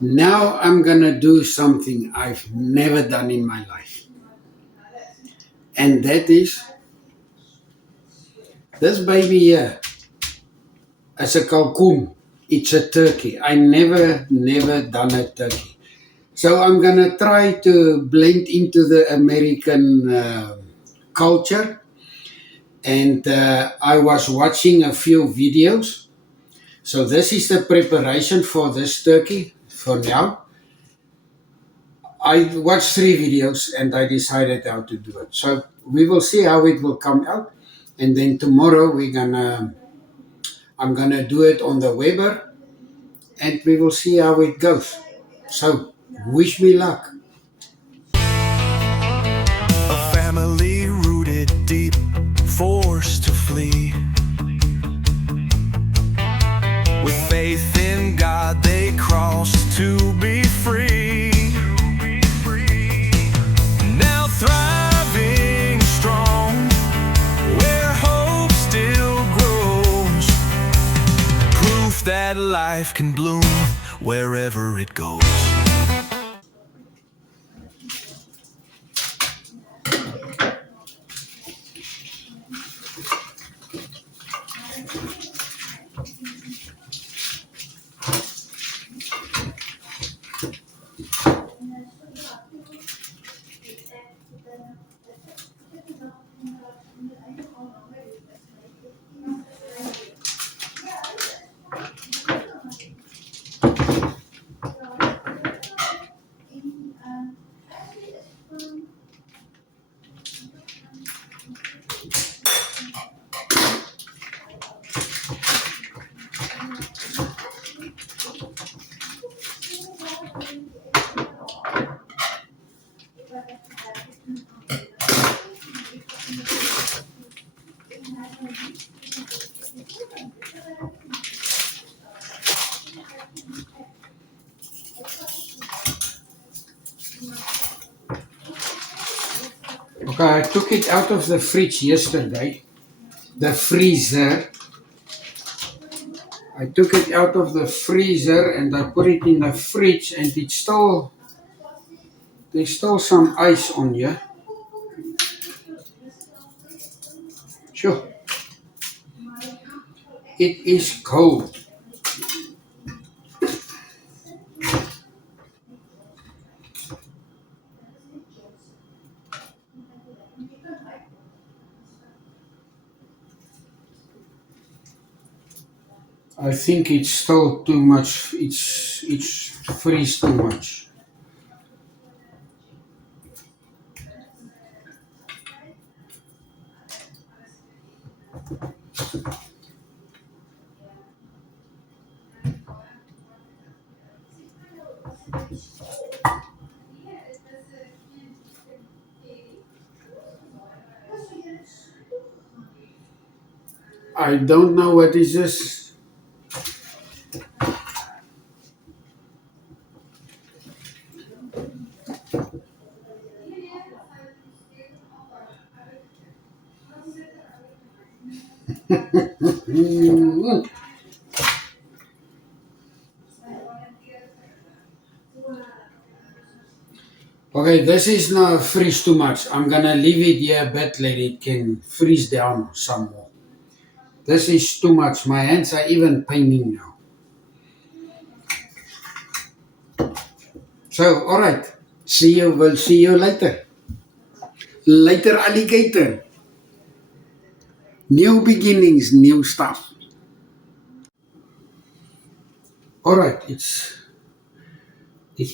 Now I'm gonna do something I've never done in my life, and that is this baby here as a kalkoen. It's a turkey. I never done a turkey. So I'm gonna try to blend into the American culture. And I was watching a few videos. So this is the preparation for this turkey for now. I watched 3 videos and I decided how to do it. So we will see how it will come out. And then tomorrow I'm gonna do it on the Weber and we will see how it goes. So wish me luck. A family rooted deep, forced to flee. With faith in God, they crossed to be free. Now thriving strong, where hope still grows. Proof that life can bloom wherever it goes. Okay, I took it out of the fridge yesterday. The freezer. I took it out of the freezer and I put it in the fridge and there's still some ice on here. Sure. It is cold. I think it's still too much. It's freeze too much. I don't know what is this. Mm. Okay, this is now freeze too much. I'm gonna leave it here a bit, let it can freeze down some more. This is too much. My hands are even paining now. So, all right. See you. We'll see you later. Later, alligator. New beginnings, new stuff. All right. It's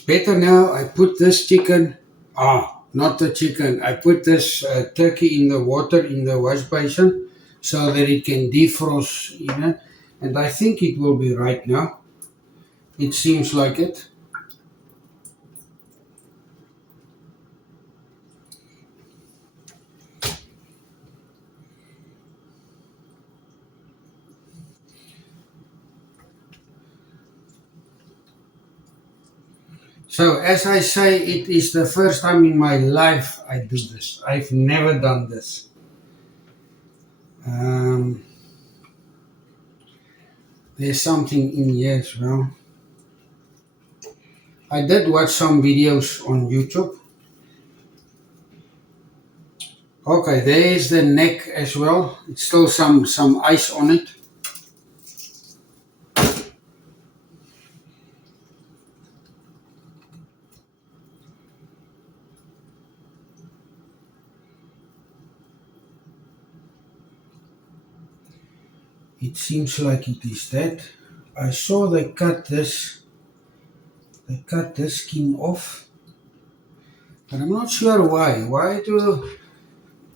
better now. I put this chicken. Not the chicken. I put this turkey in the water in the wash basin so that it can defrost. And I think it will be right now. It seems like it. So, as I say, it is the first time in my life I do this. I've never done this. Um, there's something in here as well. I did watch some videos on YouTube. Okay, there's the neck as well. It's still some ice on it. It seems like it is that. I saw they cut this skin off, but I'm not sure why. Why do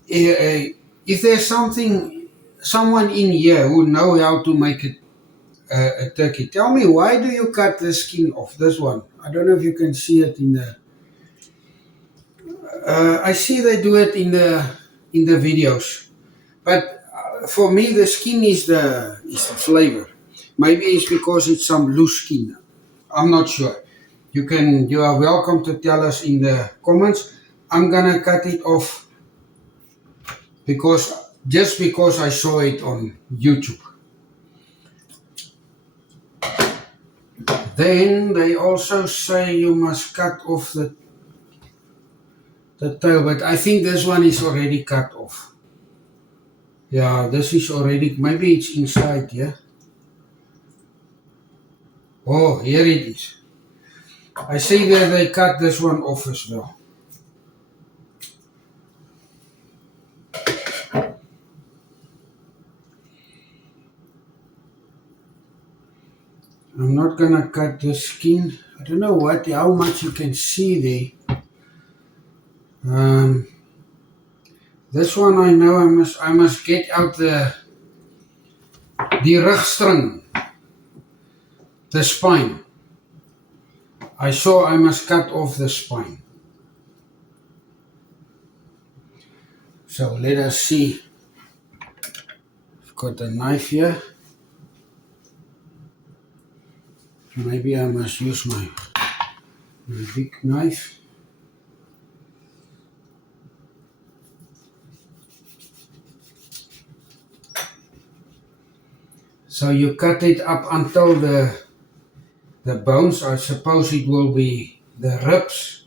if there's someone in here who know how to make it a turkey, tell me, why do you cut the skin off this one? I don't know if you can see it in the. I see they do it in the videos, but for me the skin is the flavor. Maybe it's because it's some loose skin. I'm not sure. You are welcome to tell us in the comments. I'm gonna cut it off because I saw it on YouTube. Then they also say you must cut off the tail, but I think this one is already cut off. Yeah, this is already, maybe it's inside, yeah? Oh, here it is. I see that they cut this one off as well. I'm not gonna cut the skin. I don't know how much you can see there. This one I know I must get out the rugstring, the spine. I saw I must cut off the spine. So let us see. I've got a knife here. Maybe I must use my big knife. So you cut it up until the bones. I suppose it will be the ribs.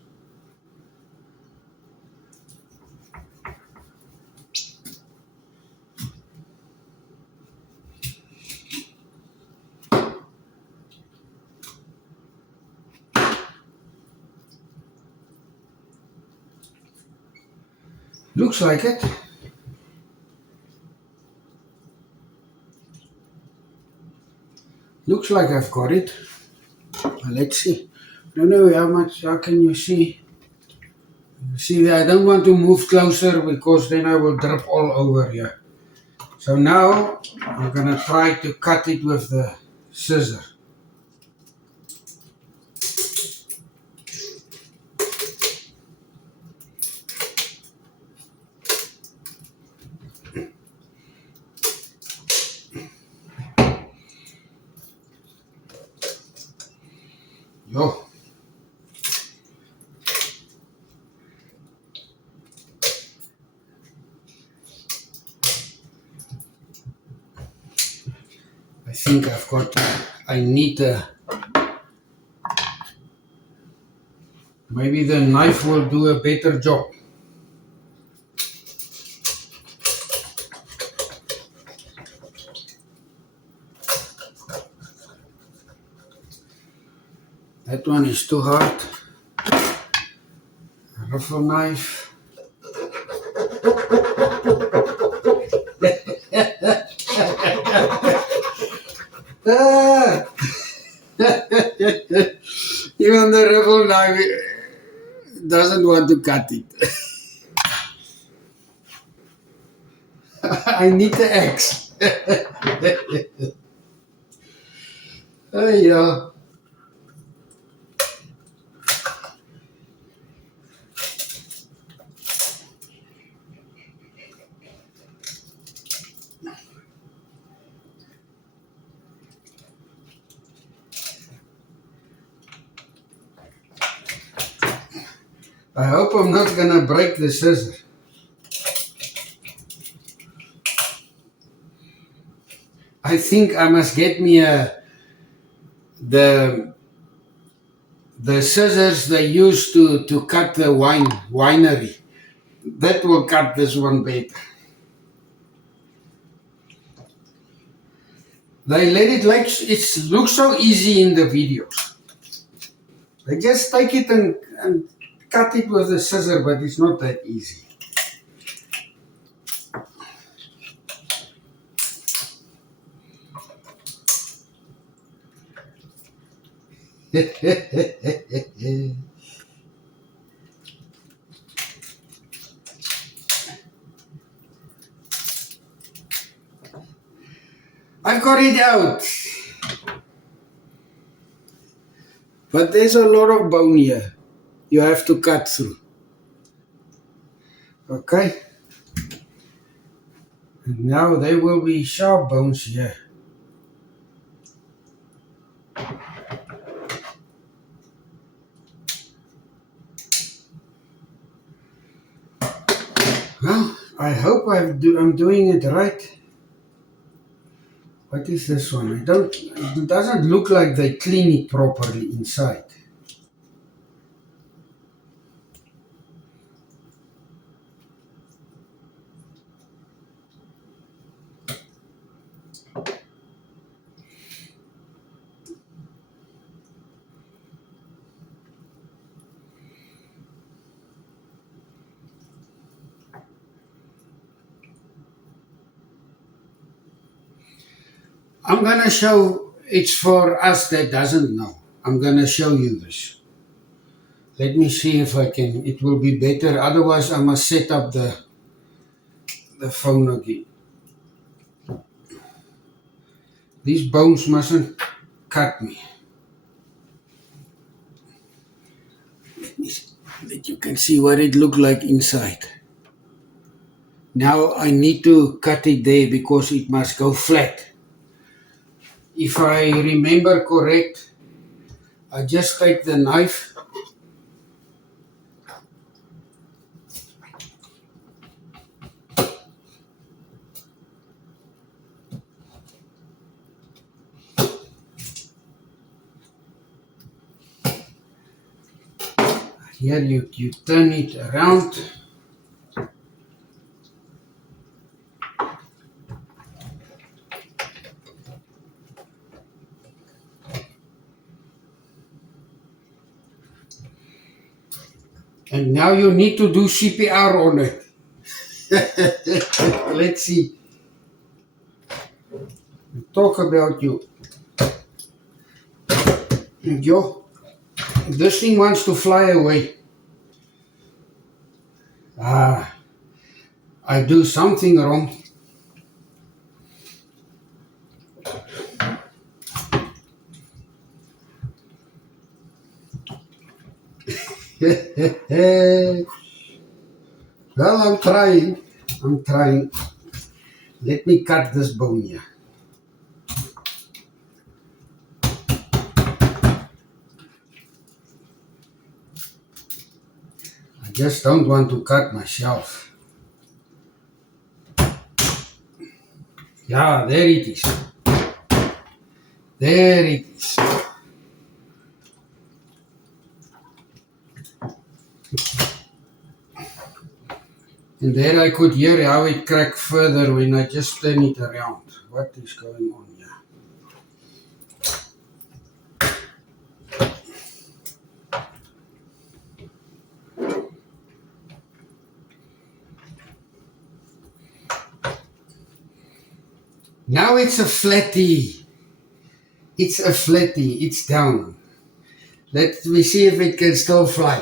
Looks like it. Looks like I've got it. Let's see. I don't know how can you see? See, I don't want to move closer because then I will drip all over here. So now I'm gonna try to cut it with the scissor. Yo. I think I've got, I need maybe the knife will do a better job. That one is too hard. A ruffle knife. Even the ruffle knife doesn't want to cut it. I need the axe. Yeah. I hope I'm not gonna break the scissor. I think I must get me the the scissors they use to cut the winery. That will cut this one better. They let it like it looks so easy in the videos. They just take it and cut it with a scissor, but it's not that easy. I've got it out. But there's a lot of bone here. You have to cut through. Okay? And now there will be sharp bones here. Well, I hope I'm doing it right. What is this one? It doesn't look like they clean it properly inside. I'm going to show, it's for us that doesn't know. I'm going to show you this. Let me see if I can, it will be better. Otherwise, I must set up the phone again. These bones mustn't cut me. That you can see what it looked like inside. Now I need to cut it there because it must go flat. If I remember correct, I just take the knife here, you turn it around. And now you need to do CPR on it. Let's see. Talk about you. Yo, this thing wants to fly away. I do something wrong. Well, I'm trying. Let me cut this bone here. I just don't want to cut myself. Yeah, there it is. There it is. And there I could hear how it cracked further when I just turn it around. What is going on here? Now it's a flatty. It's down. Let me see if it can still fly.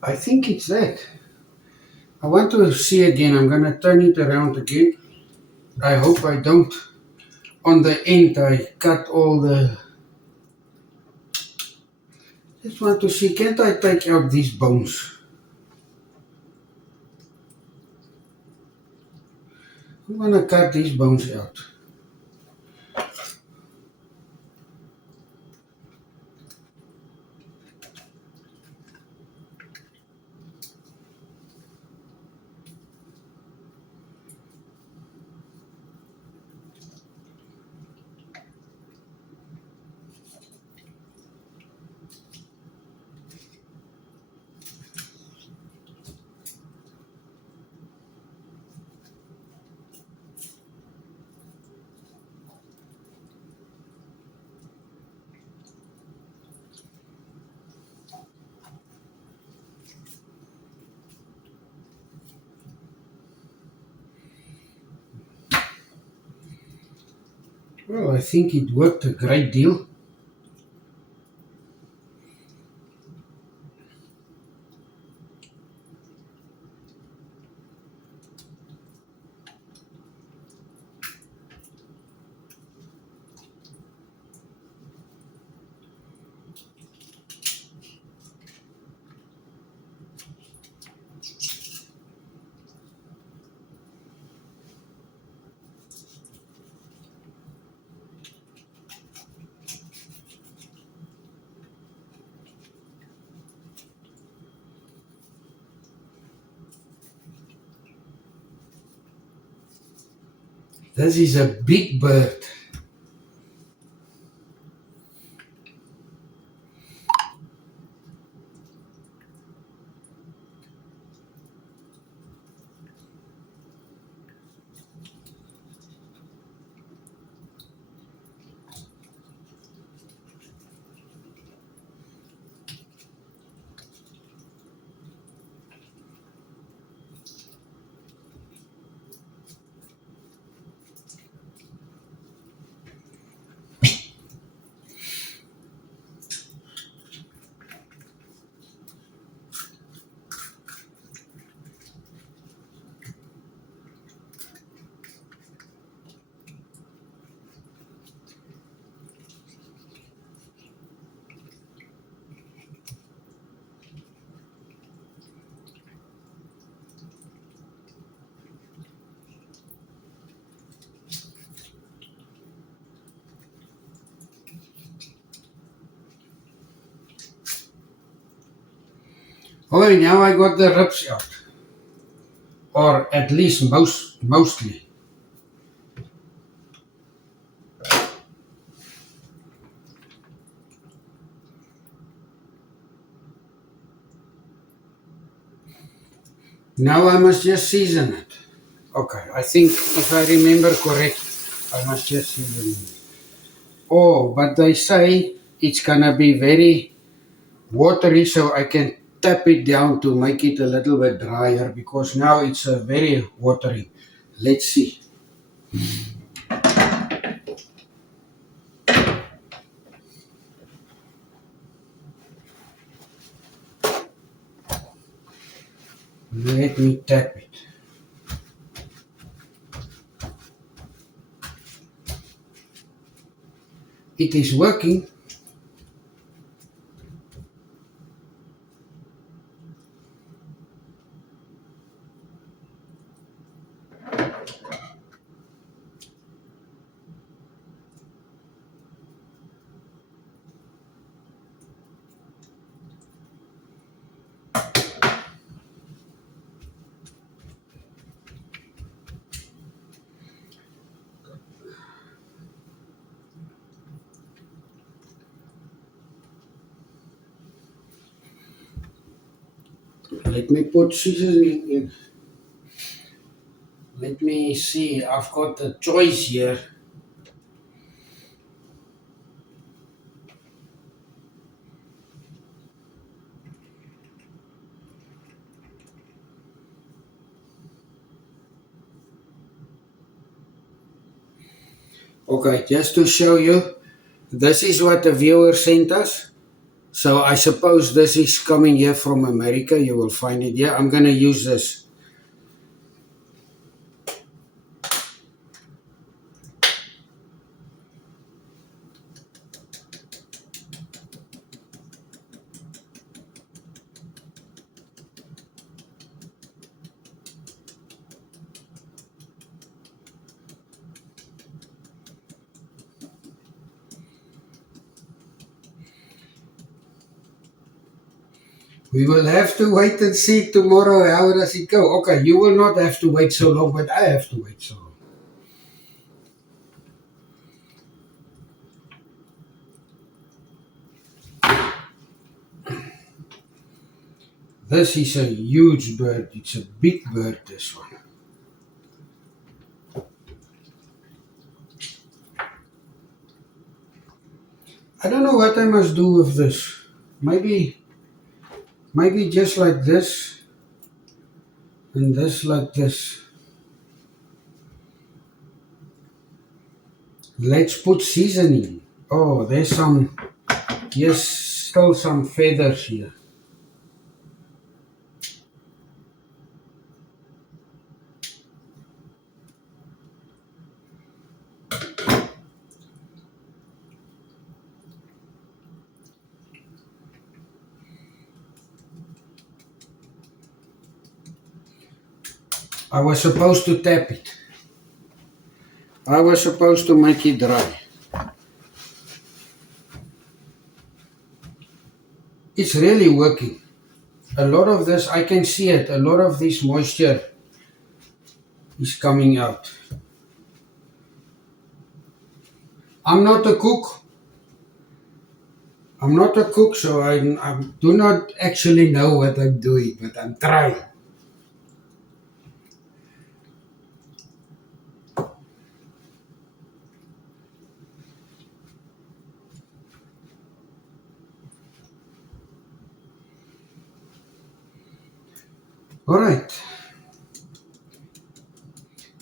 I think it's that. I want to see again. I'm going to turn it around again. I hope I don't. On the end, I cut all the... Just want to see, can't I take out these bones? I'm gonna cut these bones out. Well, I think it worked a great deal. This is a big bird. Oh, now I got the ribs out. Or at least mostly. Now I must just season it. Okay, I think if I remember correct, I must just season it. Oh, but they say it's gonna be very watery, so I can tap it down to make it a little bit drier because now it's very watery. Let's see. Let me tap it. It is working. Let me put seasoning in. Let me see. I've got a choice here. Okay, just to show you, this is what the viewer sent us. So I suppose this is coming here from America. You will find it here. I'm going to use this. We will have to wait and see tomorrow how does it go. Okay, you will not have to wait so long, but I have to wait so long. This is a huge bird. It's a big bird, this one. I don't know what I must do with this. Maybe just like this and this like this. Let's put seasoning. Oh, there's some, yes, still some feathers here. I was supposed to tap it. I was supposed to make it dry. It's really working. A lot of this, I can see it, a lot of this moisture is coming out. I'm not a cook. So I do not actually know what I'm doing, but I'm trying. All right.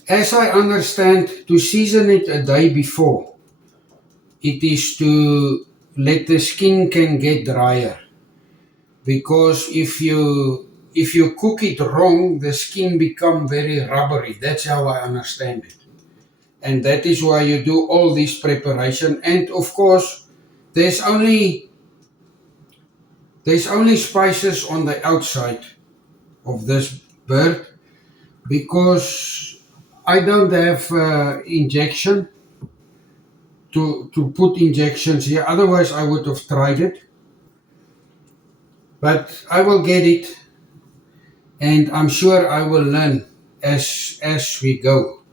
As I understand, to season it a day before, it is to let the skin can get drier. Because if you cook it wrong, the skin become very rubbery. That's how I understand it. And that is why you do all this preparation. And of course, there's only spices on the outside of this bird because I don't have injection to put injections here. Otherwise, I would have tried it. But I will get it, and I'm sure I will learn as we go.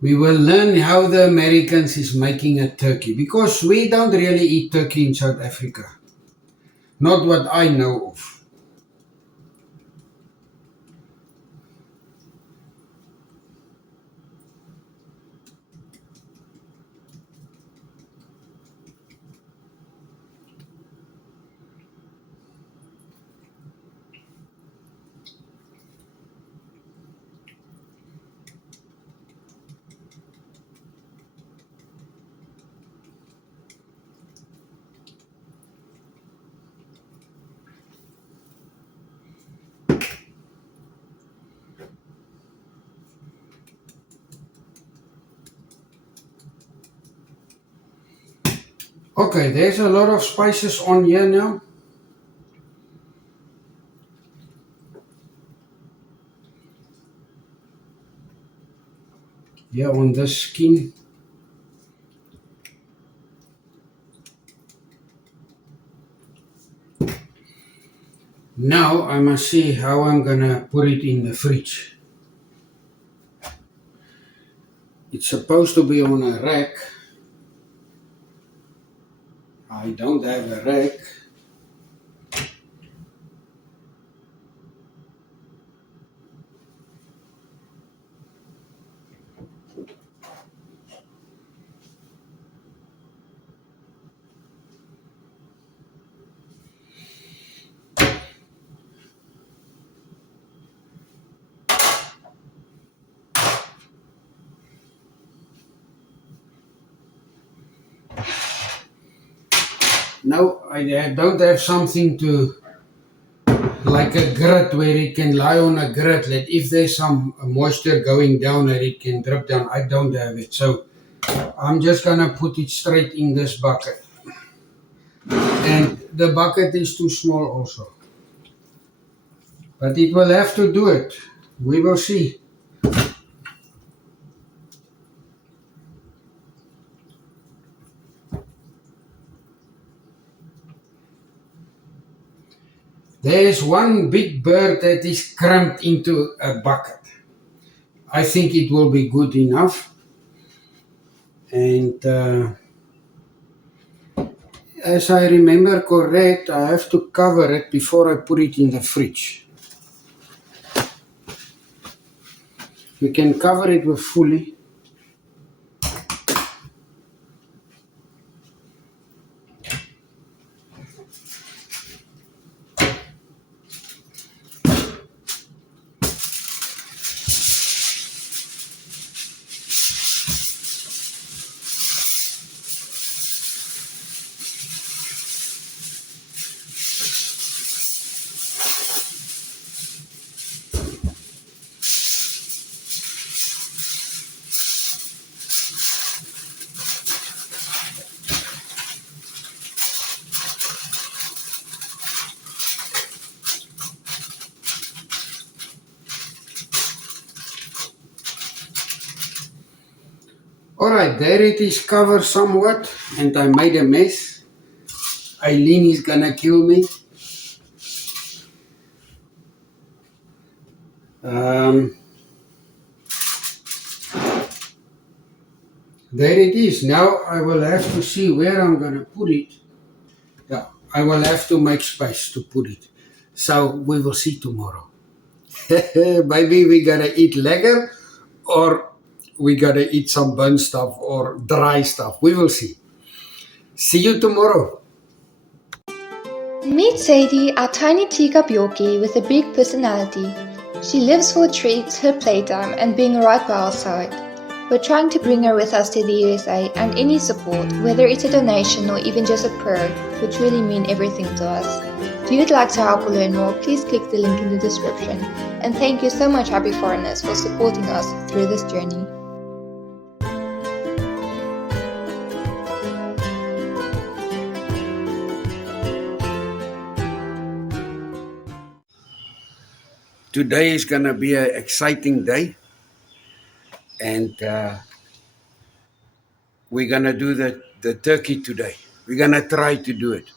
We will learn how the Americans is making a turkey because we don't really eat turkey in South Africa. Not what I know of. Okay, there's a lot of spices on here now. Here on this skin. Now I must see how I'm gonna put it in the fridge. It's supposed to be on a rack. I don't have a rack. No, I don't have something to, like a grit where it can lie on a grit. That if there's some moisture going down that it can drip down. I don't have it. So I'm just gonna put it straight in this bucket. And the bucket is too small also. But it will have to do it. We will see. There's one big bird that is cramped into a bucket. I think it will be good enough. And as I remember correct, I have to cover it before I put it in the fridge. You can cover it with fully. Alright, there it is covered somewhat, and I made a mess. Eileen is gonna kill me. There it is. Now I will have to see where I'm gonna put it. Yeah, I will have to make space to put it. So we will see tomorrow. Maybe we gotta eat lekker, or we gotta eat some burnt stuff or dry stuff. We will see. See you tomorrow. Meet Sadie, our tiny teacup Yorkie with a big personality. She lives for treats, her playtime, and being right by our side. We're trying to bring her with us to the USA, and any support, whether it's a donation or even just a prayer, would truly mean everything to us. If you'd like to help or learn more, please click the link in the description. And thank you so much, Happy Foreigners, for supporting us through this journey. Today is gonna be an exciting day, and we're gonna do the turkey today. We're gonna try to do it.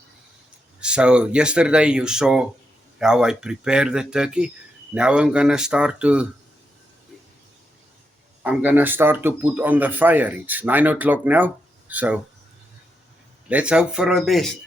So yesterday you saw how I prepare the turkey. Now I'm gonna start to put on the fire. It's 9 o'clock now, so let's hope for the best.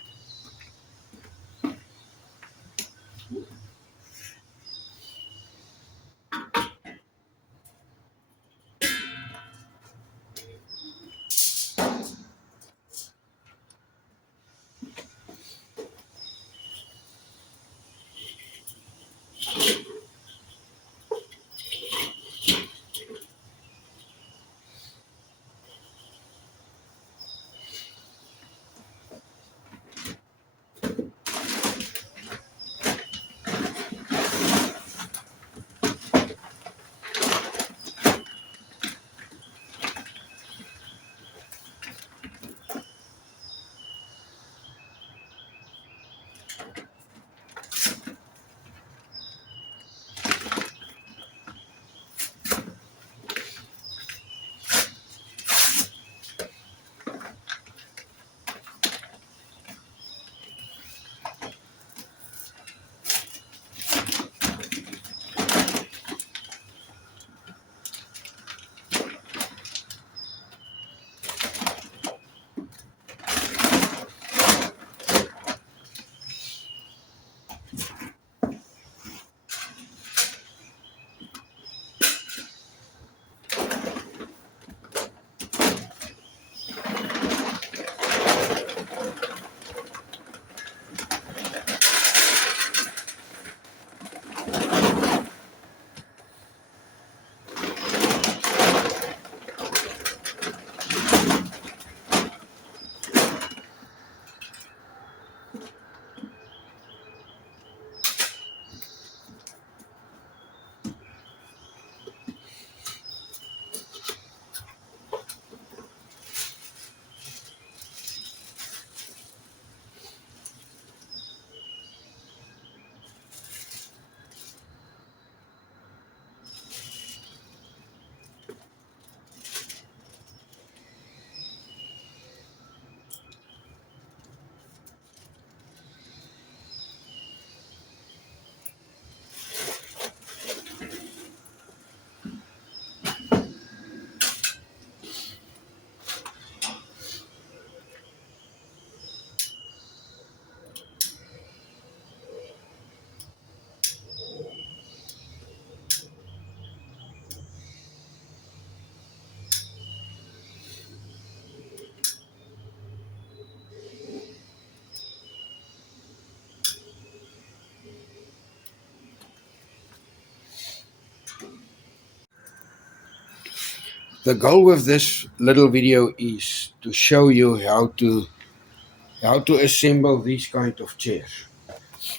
The goal with this little video is to show you how to assemble these kind of chairs.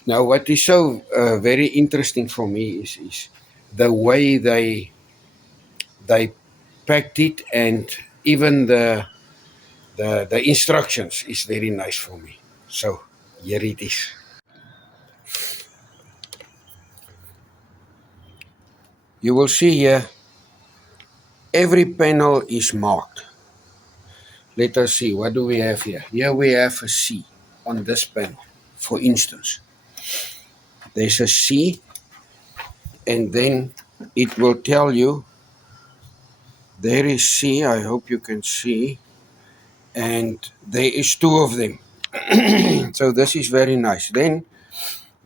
Now, what is so very interesting for me is the way they packed it, and even the instructions is very nice for me. So here it is. You will see here every panel is marked. Let us see, what do we have here? Here we have a C on this panel. For instance, there's a C, and then it will tell you there is C. I hope you can see, and there is two of them. So this is very nice. Then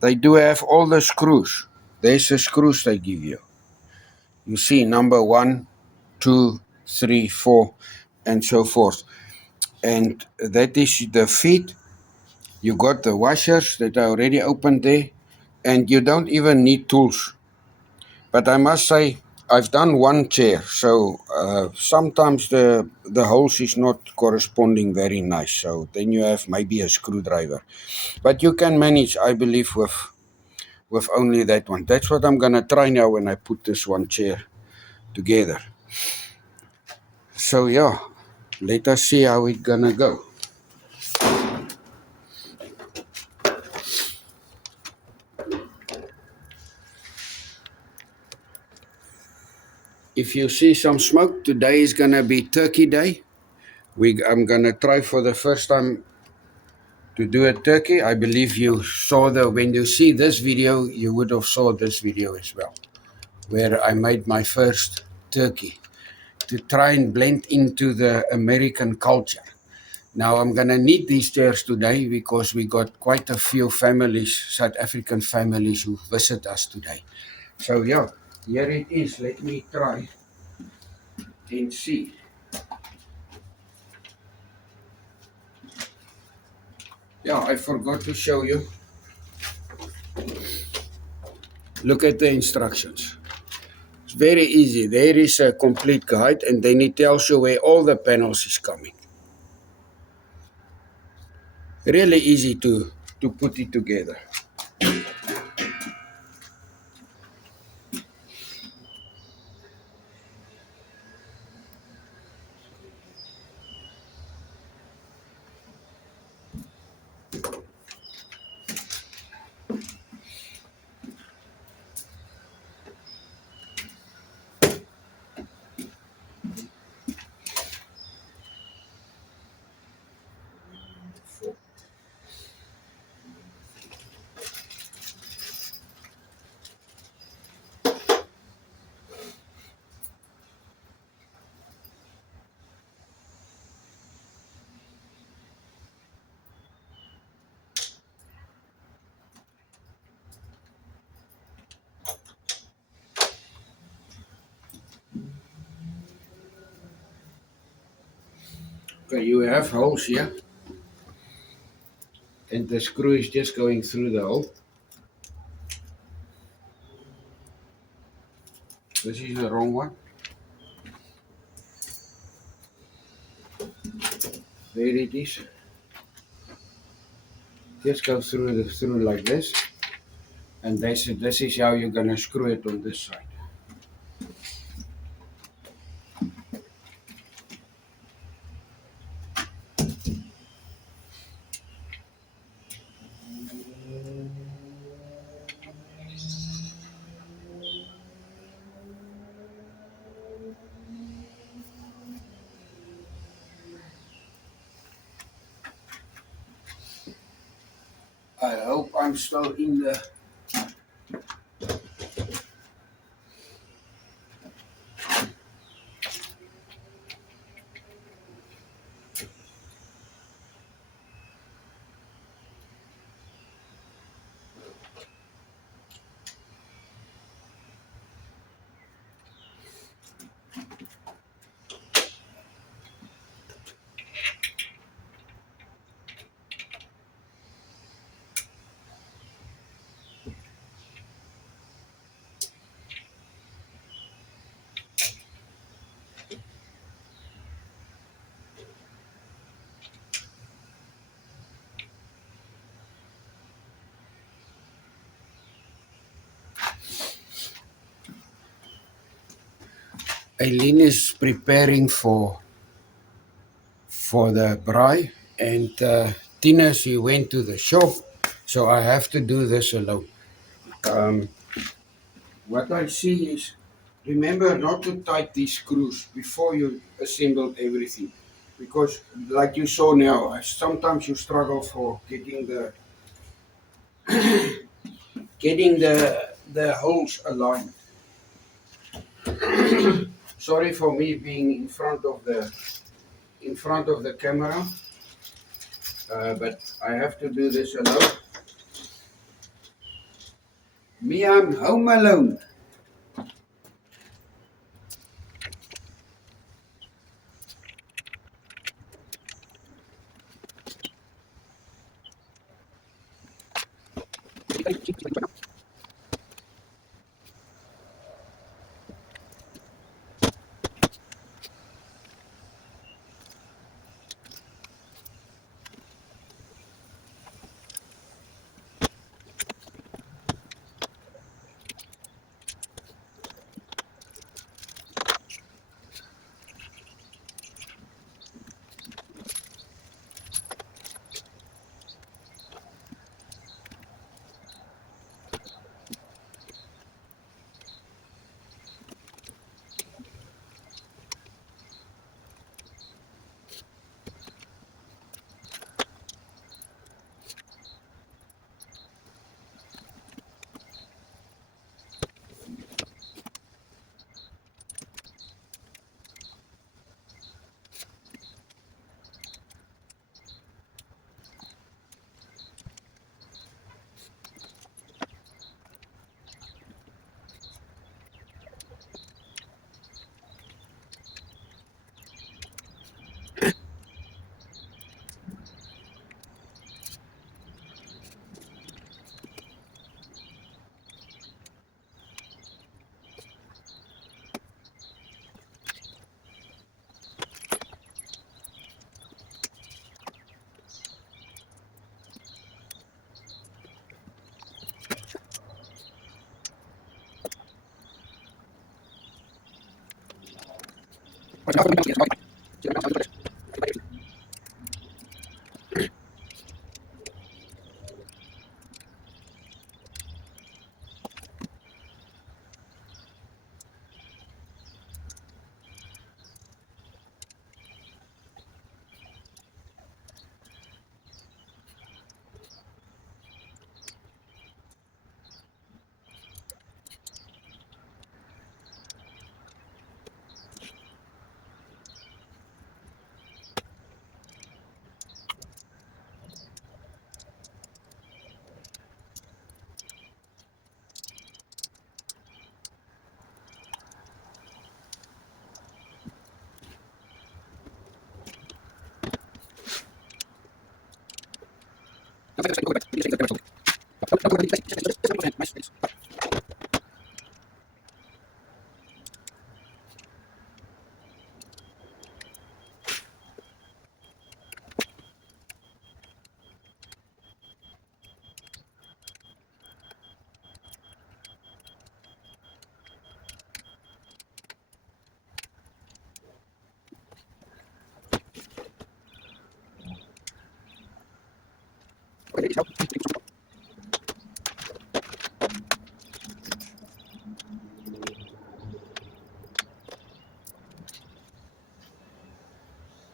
they do have all the screws. There's the screws they give you. You see number 1, 2, 3, 4, and so forth. And that is the feet. You got the washers that are already opened there, and you don't even need tools. But I must say, I've done one chair, so sometimes the holes is not corresponding very nice. So then you have maybe a screwdriver. But you can manage, I believe, with only that one. That's what I'm gonna try now when I put this one chair together. So yeah, let us see how it's gonna go. If you see some smoke, today is gonna be Turkey Day. I'm gonna try for the first time to do a turkey. I believe you saw when you see this video, you would have saw this video as well, where I made my first turkey to try and blend into the American culture. Now I'm gonna need these chairs today because we got quite a few families, South African families, who visit us today. So yeah, here it is. Let me try and see. Yeah, I forgot to show you. Look at the instructions. It's very easy. There is a complete guide, and then it tells you where all the panels is coming. Really easy to put it together. Okay, you have holes here, and the screw is just going through the hole. This is the wrong one. There it is. Just go through like this, and this is how you're gonna screw it on this side. I hope I'm still in the. Eileen is preparing for the braai, and Tina, she went to the shop, so I have to do this alone. What I see is, remember not to tight these screws before you assemble everything, because like you saw now, sometimes you struggle for getting the holes aligned. Sorry for me being in front of the camera, but I have to do this alone. Me, I'm home alone.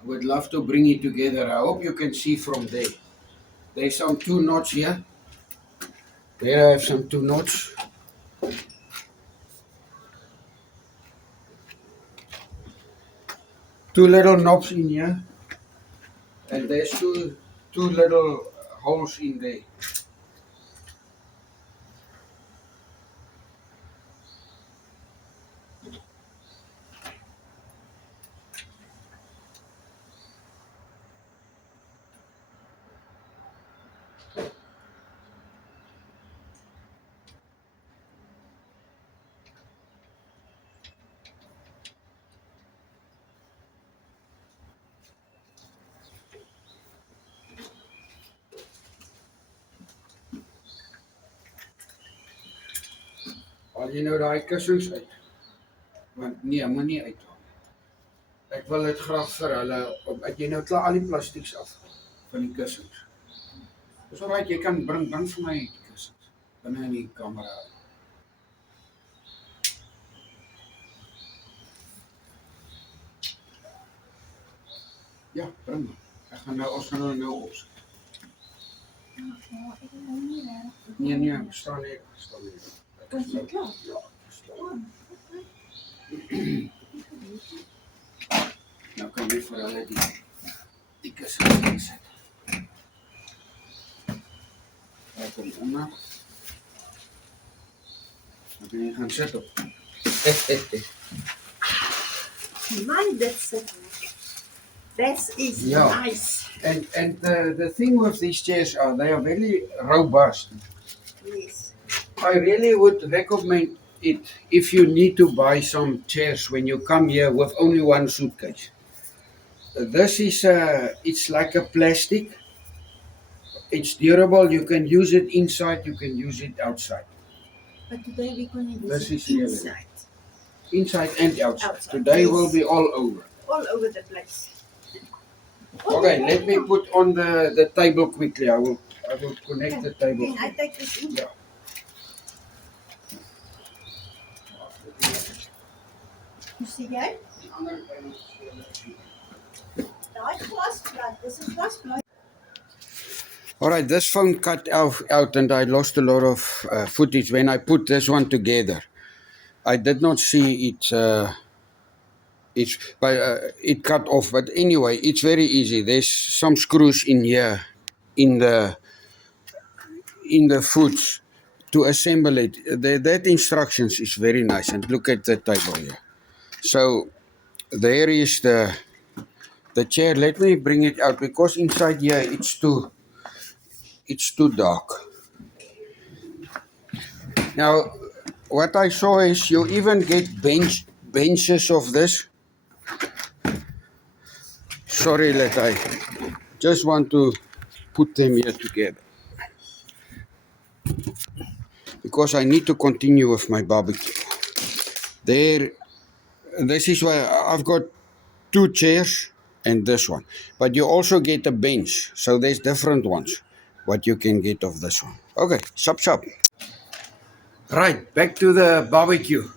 I would love to bring it together. I hope you can see from there. There's some two knots here. There I have some two knots. Two little knobs in here. And there's two little holes in there. Al jy nou daai kussings uit. Want nee, moenie uithaal. Ek wil dit graag vir hulle ek jy nou klaar al die plastieks af van die kussings. Dis alright, jy kan bring vir my die kussings binne in die kamera. Ja, bring maar. Ons gaan hulle nou opsit. Nee, staan net. Kom jy klaar? Ja, staan. Nou kan jy vir hulle die kussings insit. Daar kom onder. Dan kan jy gaan sit op. Man, that's it. That is Yeah. nice. And the thing with these chairs they are very robust. Yes. I really would recommend it if you need to buy some chairs when you come here with only one suitcase. This is it's like a plastic. It's durable. You can use it inside. You can use it outside. But today we're going to This use is it really- inside. Inside and outside. Outside, Today yes. will be all over. All over the place. Okay, let me put on the table quickly. I will connect the table. Can I take this in? Yeah. You see jy? Daai glasblad, dis 'n glasblad. Alright, this phone cut out and I lost a lot of footage when I put this one together. I did not see it cut off, but anyway, it's very easy. There's some screws in here in the foots to assemble it. That instructions is very nice, and look at the table here. So there is the chair. Let me bring it out because inside here it's too dark. Now, what I saw is you even get benches of this. Sorry that I just want to put them here together because I need to continue with my barbecue. This is why I've got 2 chairs and this one, but you also get a bench, so there's different ones what you can get of this one. Okay, sup. Right, back to the barbecue.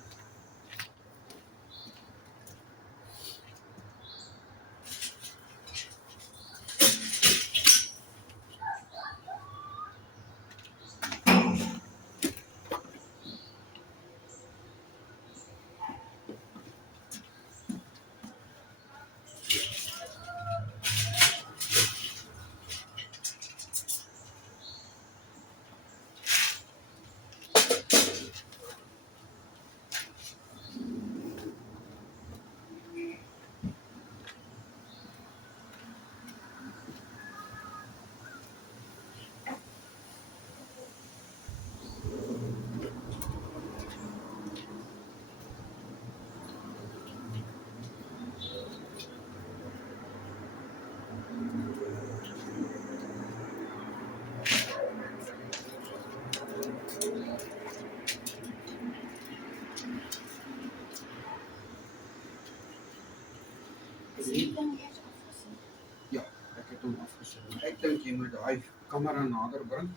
Is dit dan eers afgesit? Ja, ek het hom afgesit. Ek dink jy moet daai kamera nader bring.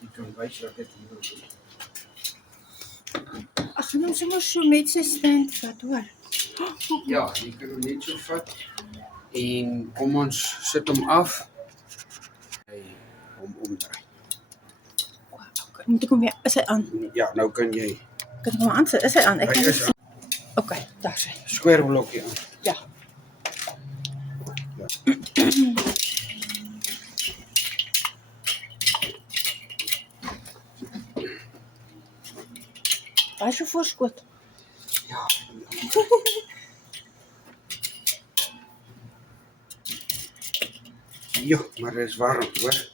Jy kan wys wat dit hier doen. Ag, nou sommer so met sy stand vat, hoor. Ja, jy kan hom net so vat en kom ons sit hom af. Hy hom omdraai. Okay, moet ek hom weer, is hy aan? Ja, nou kan jy Kan ek hom aansit? Is hy aan? Ek hy kan is nie- Okay, daar is hy. square blokkie aan. Ja. Waar is jou voorskoot? Ja. Jo, maar dit is warm, hoor.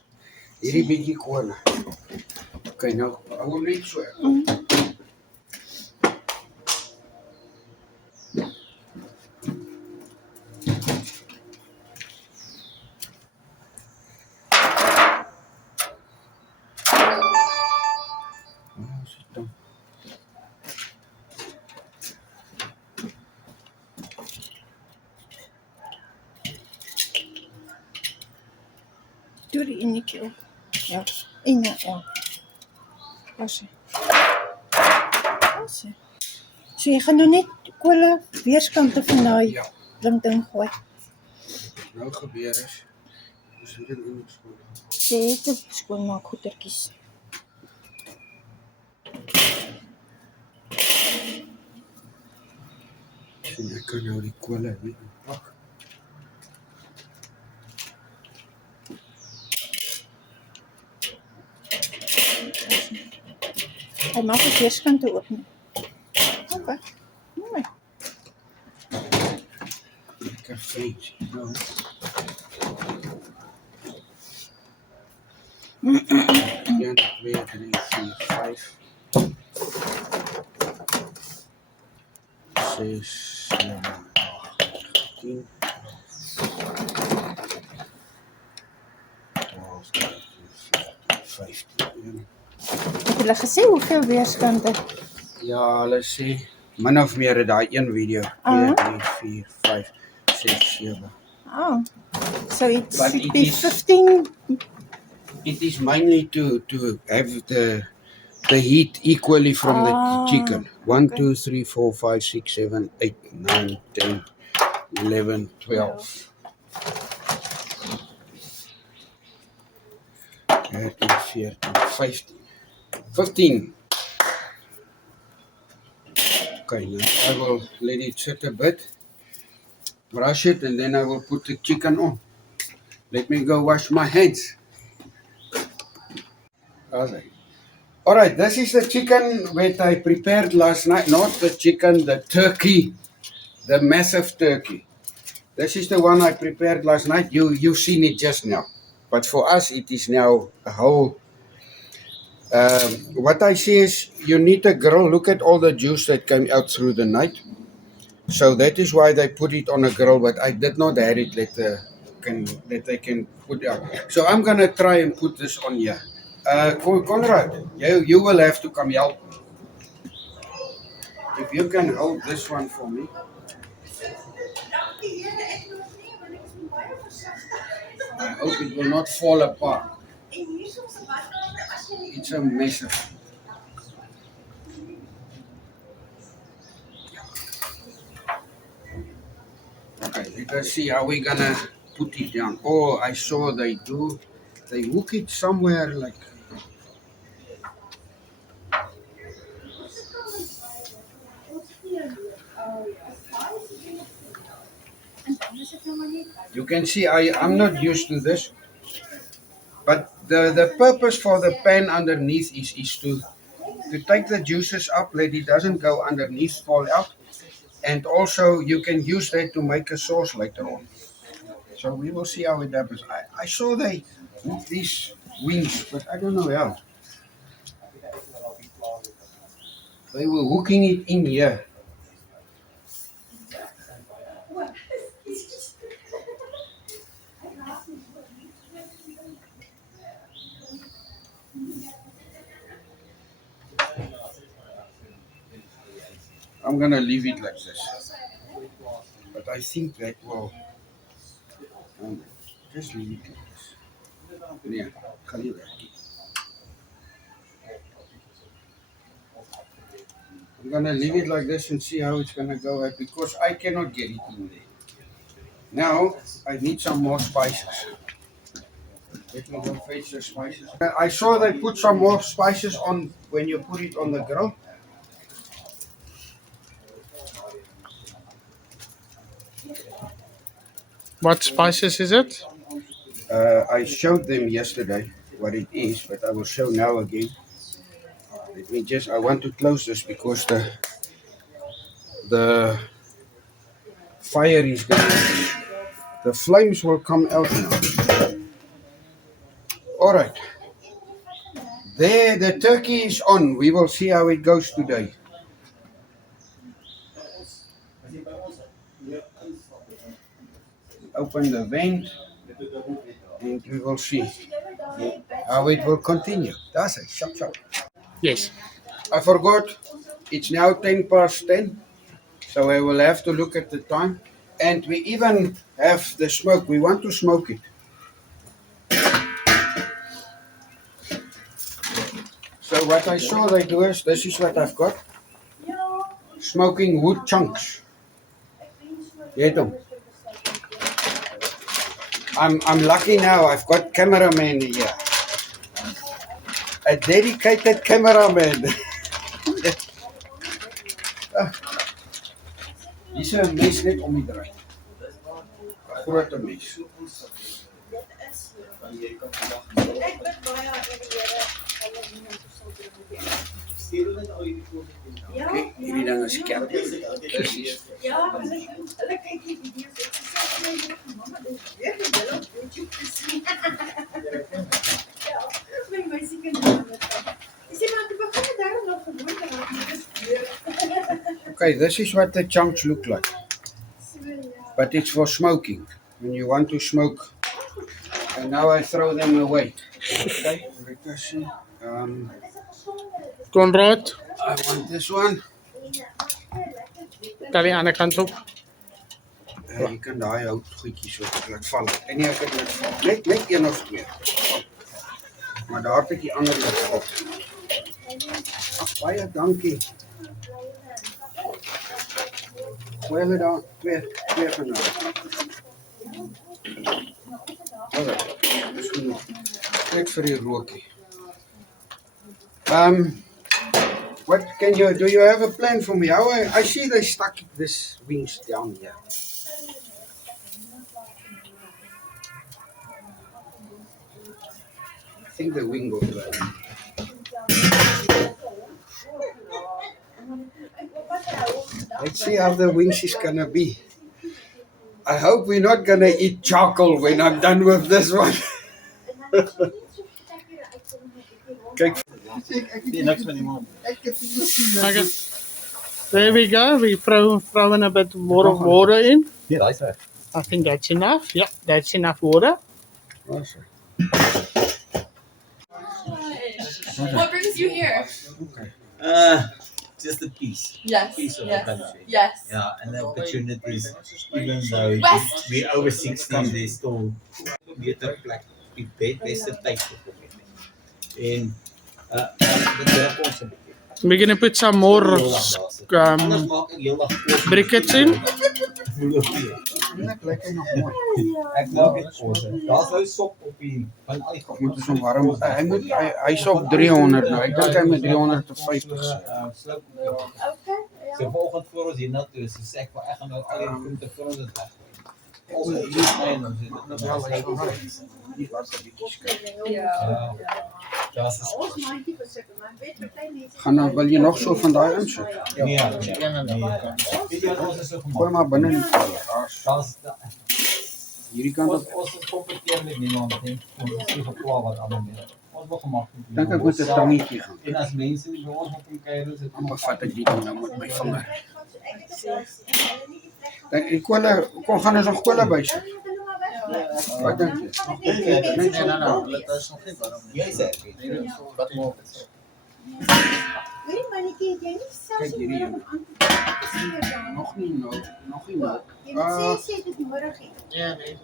Hierdie bietjie kolle. Okay, nou hou hom net so. enetjie ook. Ja, en ja. Daar's hy. Daar's hy. So jy gaan nou net kole weerskante van daai Ja. ding gooi. Nou gebeur is, ons het dit in skool. Jy het 'n skoonmaak goedertjies. En ek kan nou die kolle weer pak. Hy maak die weerskante oop nie. Okay. Mooi. Lekker fancy. Nou. 1, 2, 3, 4, 5. 6, 7, 8, 10. 12, 13, 14, 15. Het hulle gesê hoeveel weerskante? Ja, hulle sê min of meer in daai een video. 2, 3, 4, 5, 6, 7. Oh. So it's But it be is- 15. It is mainly to have the heat equally from the chicken. 1, 2, 3, 4, 5, 6, 7, 8, 9, 10, 11, 12. 13, 14, 15. 15. Okay, now I will let it sit a bit, brush it, and then I will put the chicken on. Let me go wash my hands. Okay. Alright, this is the chicken that I prepared last night. Not the chicken, the turkey. The massive turkey. This is the one I prepared last night. You've seen it just now. But for us, it is now a whole... what I say is, you need a grill. Look at all the juice that came out through the night. So that is why they put it on a grill. But I did not have it that they can put out. So I'm going to try and put this on here. Conrad, you will have to come help me. If you can hold this one for me. I hope it will not fall apart. It's a mess. Okay, let us see how we're gonna put it down. Oh, I saw they hook it somewhere like... You can see I'm not used to this, but the purpose for the pan underneath is to take the juices up, let it doesn't go underneath, fall out, and also you can use that to make a sauce later on. So we will see how it happens. I saw they hook these wings, but I don't know how. They were hooking it in here. I'm gonna leave it like this, but I think that will just leave it like this. Yeah, kan nie werk nie. I'm gonna leave it like this and see how it's gonna go at, because I cannot get it in there. Now I need some more spices. Let me go fetch the spices. I saw they put some more spices on when you put it on the grill. What spices is it? I showed them yesterday what it is, but I will show now again. Let me I want to close this because the fire is the flames will come out now. All right. There, the turkey is on. We will see how it goes today. Open the vent and we will see how it will continue. That's it. Shop, shop. Yes. I forgot. It's now 10:10. So I will have to look at the time. And we even have the smoke. We want to smoke it. So what I saw they do is, this is what I've got. Smoking wood chunks. Jy het hom. I'm lucky now, I've got cameraman here. A dedicated cameraman. Hier is 'n mes net om die draai. 'n Groot mes. Okay, hierdie ding is skerp. Presies. Ja, hulle kyk die video's. Ek sê vir mamma, dit is weer julle op YouTube te sien. Ja, my meisie kan dit. Jy sê maar, jy begin daarom nog gewoon te raak, maar dit is Okay, this is what the chunks look like. But it's for smoking. When you want to smoke. And now I throw them away. Okay, recursion. Conrad, I want this one. tel die ander kant op. Jy kan daai hout goedjies so laat val. En nie ek het laat val. Net een of twee. Maar daar het ek die ander laat val. Ag, baie dankie. Gooi hulle daar twee van hulle. Okay, dis genoeg. Net vir die rookie. What can you do? You have a plan for me? How I see they stuck this wings down here. I think the wing will go. Let's see how the wings is gonna be. I hope we're not gonna eat charcoal when I'm done with this one. Kyk. Okay. There we go. We throwing a bit more of water in. Yeah, that's it. I think that's enough. Yeah, that's enough water. Awesome. What brings you here? Just a piece. Yes. Piece of Yes. the country. Yes. Yeah, and the opportunities, even though West. we're over 60, there's still beter plek. Die beste tyd vir kom met. En dit help ons 'n bietjie. We're gonna put some more Anders maak ek heeldag kos. briquettes in. Eintlik lyk hy nog mooi. Ek maak dit kos. Daar's nou sop op die van al die Moet ons hom warm. Hy's op 300 nou. Ek dink hy moet 350 sê. Sloop. So vanoggend voor ons hiernatoe is sê ek maar ek gaan nou al die groente vir ons dit weggooi. Ons hier en ons het dit nog wel uit. Die was 'n bietjie skerp. Yeah. Ja, dis Ons maandjie besoek, maar weet party mense. Gaan nou wil jy nog so van daai insit? nee. Weet jy wat ons is so Gooi gemaak? maar binne in die daar's Daar's hierdie kant op. ons is kompeteer met niemand nie. Ons is nie gekla wat ander mense. Ons wil gemaak. Dink ek moet 'n tangetjie gaan. En as mense nie by ons op kom kuier, is dit Amper vat ek die ding nou met my vinger. Ek kon gaan ons nog kolle bysit. Wat dink jy? Net so. jy sê. Weet mannetjie, jy nie selfs Kyk hierdie om een. aan te sien Nog nie nou. Jy moet sê dit nodig het. Ja, nee.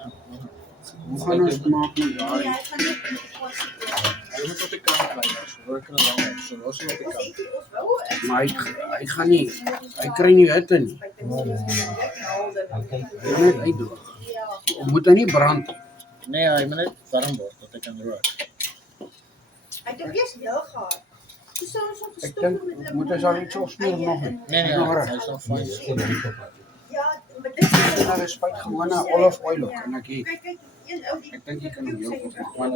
Hoe gaan ons maak met Ja, daai? ek gaan net met die kos sit. Jy moet op die kant bly. So ek kan dan so los op die Ons kant. het nie ons wou Maar hy gaan nie. Hy kry nie hitte nie. Hy gaan net uitdroog. Moet hy nie brand nie. Nee, hy moet net warm word dat ek kan rook. Ek het eers heel gehad. Toe sou ons hom Ek gestop dink moet hy sal iets so smeer nog nie. Nee, Nog reg. hy's nog fyn. Ja, maar dit is Nou is spyt gewone olive oil ook en kyk een ou die ek dink jy kan hom heel goed maak want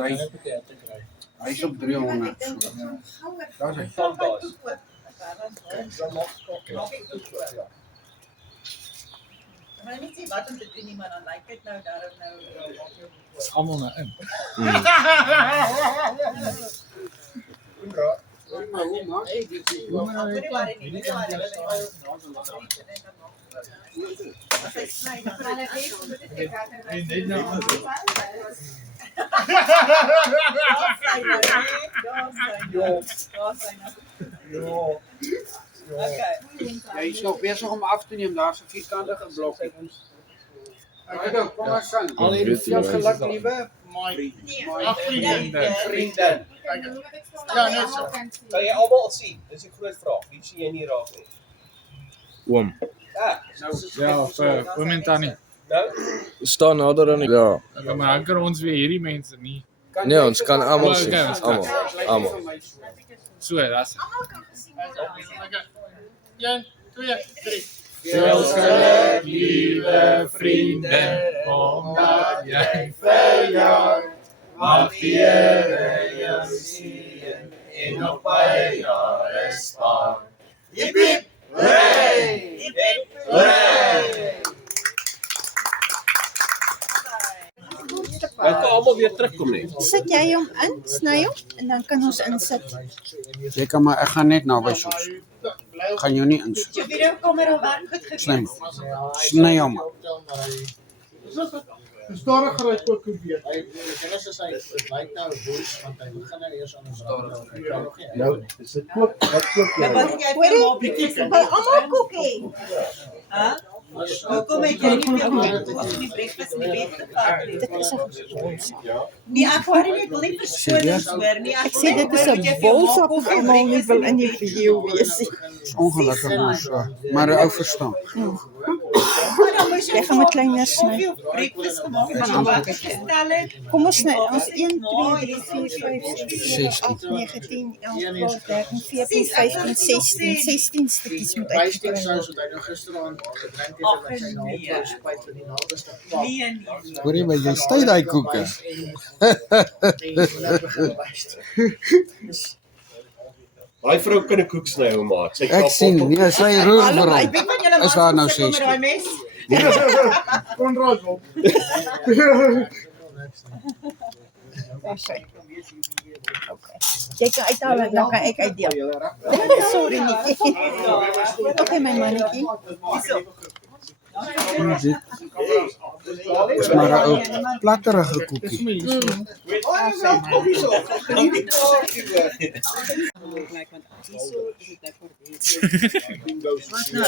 hy's op 300 so. Daar's hy. Maar niet zien wat om te doen, maar dan lijkt het nou daarom nou. Almal nou in. Maar hoe maak jy dit? Hy is nog besig om af te neem, daar's 'n vierkantige blokkie. Rydo, kom ons sing. Al hierdie veel geluk, liewe My vriendin. Ja, net so. Kan jy almal sien? Dis 'n groot vraag. Wie sien jy nie raak nie? Oom. Ja, vir momentan nie. Nou, Staan nader aan die... Ja. Maar dan kan ons weer hierdie mense nie. Nee, ons kan almal Oh, sien. okay, ons kan. Almal. So, that's it. Almal kan gesien word. 1, 2, 3. Veelgeluk, liewe vriende, omdat jy verjaar. Mag die Here jou seën en nog baie jare spaar. Hip hip, hooray! Hip hip, hooray! dan kan almal weer terugkom net. Sit jy hom in, sny hom en dan kan ons insit. Jy kan maar, ek gaan net naby soos. Gaan jou nie insit. Jou videokamera werk goed gewees. Sny hom. Sny hom. Stadig gereis ook weer. Dennis is hy lyk nou woes want hy begin nou eers aan ons raak. Nou, dis dit klop, wat klop Nou wat het jy vir hom bietjie Wil almal koek hê? Hæ? Hoekom het jy nie vir hom die breakfast in die bed gepak nie? Dit is 'n Nee, ek hoor nie, ek wil nie verskonings hoor nie. Ek sê dit is 'n bolsap of almal nie wil in die video wees nie. Is ongelukkig maar so. Maar 'n ou verstaan. Jy gaan met kleiner sny. Breakfast gemaak en dan wat gestel het. Kom ons sny. Ons 1 2 3 4 5 6 16. 8 9 10 11 12 13 14 15 16 stukkies moet uitgebring word. Wat hy nou gisteraand gedrink het en sy naald spyt vir die naaste pap. Nee. Hoorie, maar jy stay daai koeke. Daai vrou kan 'n koek sny, ou maat. Sy Ek sien, nee, sy roer vir Hallo, ek hom. weet van julle Is daar nou sukkel met 16? daai mes. Konrad op. Jy kan uithaal en dan kan ek uitdeel. Sorry nie. Okay my mannetjie. Dis maar 'n ou platterige koekie.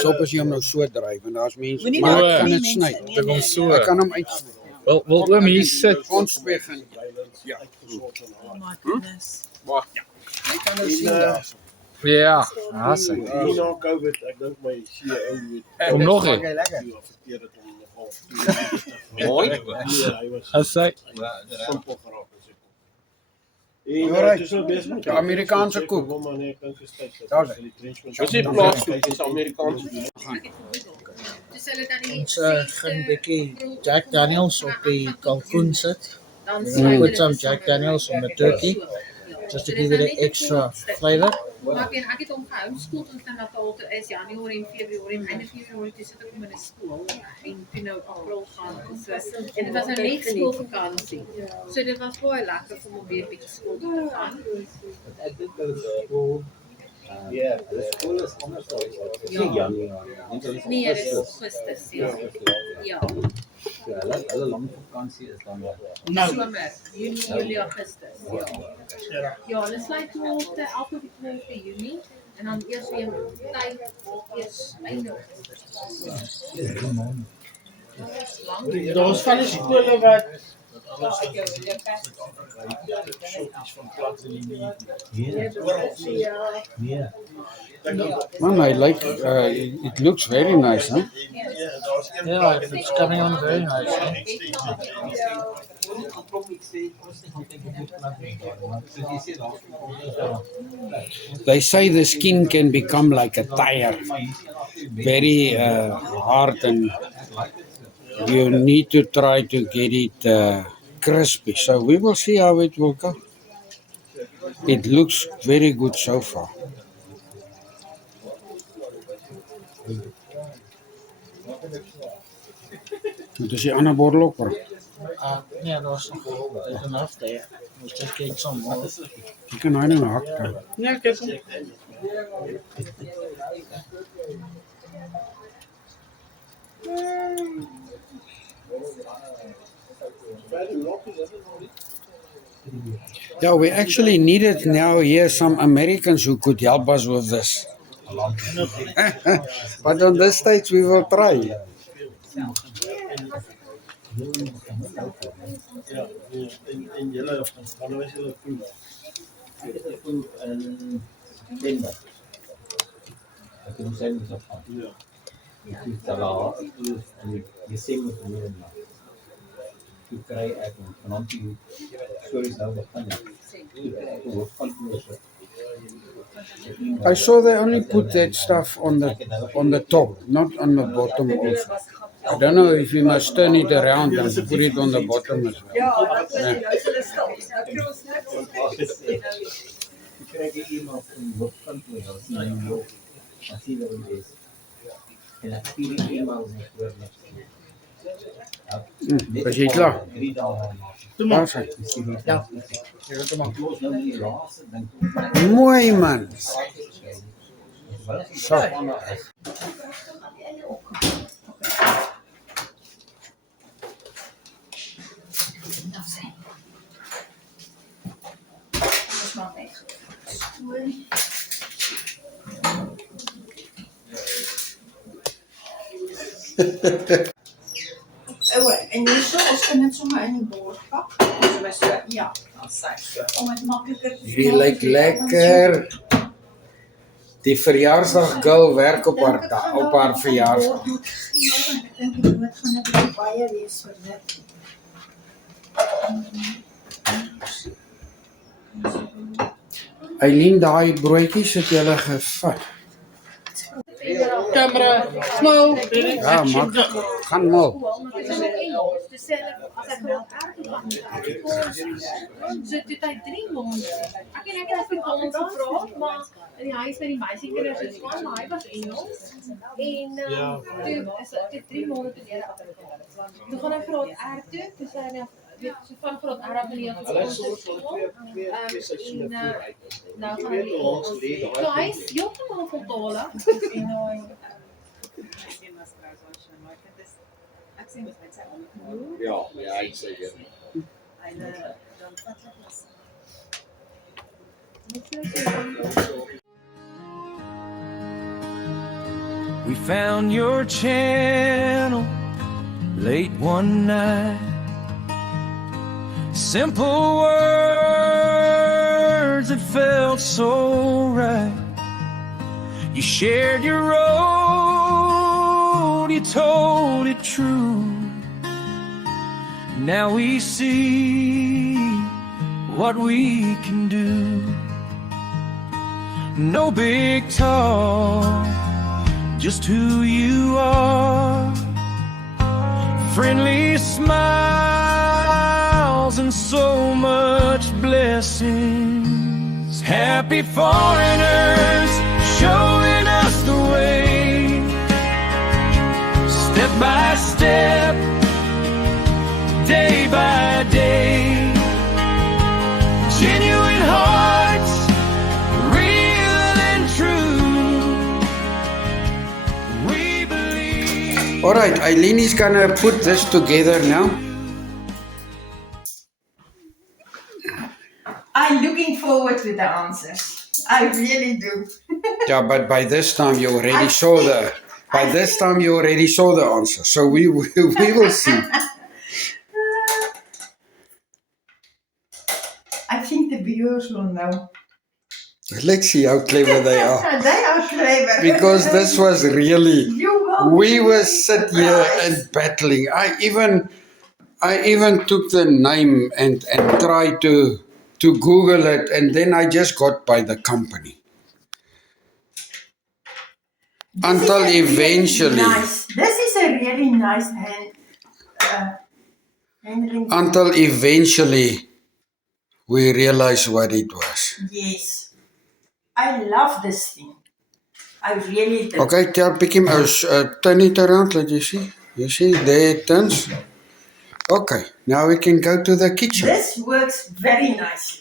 Sop as jy hom nou so draai, want daar's mense, maar ek kan dit sny. Dit kom so. Ek kan hom uit. Wil oom hier sit. Ons begin. Ja. Jy kan nou sien daar. Ja, hasse. Nie na COVID, ek dink my see ou weet. Kom nog hè. Verkeer het hom nogal. Mooi. Ja, hy was As hy simpel geraak as ek. En dis nou besig met Die Amerikaanse koek. Maar nee, ek dink is tyd. Daar is Dis nie plaaskoek, dis Amerikaanse doen. ons gaan 'n bietjie Jack Daniels op die kalkoen sit. Put some Jack Daniels on the turkey. Just to give it an extra flavor. Maar ek het hom gehou skool toe van Natal toe is Januarie en Februarie en einde Februarie toe sit ek hom in 'n skool en toe nou April gaan ons en dit was nou net skoolvakansie. So dit was baie lekker om hom weer bietjie skool toe te gaan. Ek dink dat skool ja, die skool is anders as Januarie. Nee, dit is Augustus. Ja. Hulle lang vakansie is dan Somer, Junie, Julie, Augustus. Ja. Ja, hulle sluit toe op die 11 of die 12de Junie en dan eers weer tyd eers einde Augustus. Daar's van die skole wat Man, I like, it looks very nice, huh? yeah, it's coming on very nice. They say the skin can become like a tire, very hard, and you need to try to get it crispy. So we will see how it will go. It looks very good so far. Dit is die ander bordel ook, bro. Nee, daar's nog enough there. Ons just get some more. Jy kan hy nou hak dan. Ja, kyk hom. Yeah, we actually needed now here some Americans who could help us with this. But on this stage we will try. Ja, en julle onderwys julle proef. Dit is toen in September. En toen zijn we zo van. Ja. En toen is al in December geworden. Toen krijg ik vanaf die stories nou begonnen. Toen hoofdkantoor. I saw they only put that stuff on the top, not on the bottom also. I don't know if you must turn it around and put it on the bottom as well. Ja, Yeah. Toen krijg ik iemand van de hoofdkantoor in New York. Dan zie je dat het is. En dan stuur ik eenmaal zijn woorden. Was jy klaar? 3 dagen. Daar sy. Ja. Jy het hom al. Close nou die laaste ding. Mooi man. Zo. En hierso, ons kan dit sommer in die bord pak. Ja, om het makliker te Hierdie lyk lekker. Die verjaarsdag girl werk op haar verjaarsdag. Ek dink die brood gaan net baie wees vir dit. Eileen, daai broodjies het julle gevat. Camera, smile, Ja, maar gaan mal. So toe hy 3 maande. Ek het Afrikaans gevra, maar in die huis met die meisiekinders is van, maar hy was Engels. En toe is dit 3 maande gelede Afrikaans. Toe gaan hy graad R toe, toe sê hy so van graad R af in die Afrikaans skool. Nou gaan hy Engels. So hy is heeltemal voltalig. Ja, ek sê dit. We found your channel late one night. Simple words that felt so right. You shared your road, you told it true. Now we see what we can do. No big talk, just who you are. Friendly smiles and so much blessings. Happy foreigners showing us the way. Step by step, day by day. Genuine hearts, real and true. We believe. Alright, Eileen is gonna put this together now. I'm looking forward to the answers. I really do. Yeah, but by this time you already saw the answer. So we will see. I think the viewers will know. Let's see how clever they are. They are clever. Because this was really, we were sit here surprised. and battling. I even took the name and tried to Google it, and then I just got by the company. Until eventually, This is a really nice handling. until eventually we realized what it was. Yes. I love this thing. I really do. Okay, pick him out. Turn it around, let you see. You see, there it turns. Okay, now we can go to the kitchen. This works very nicely.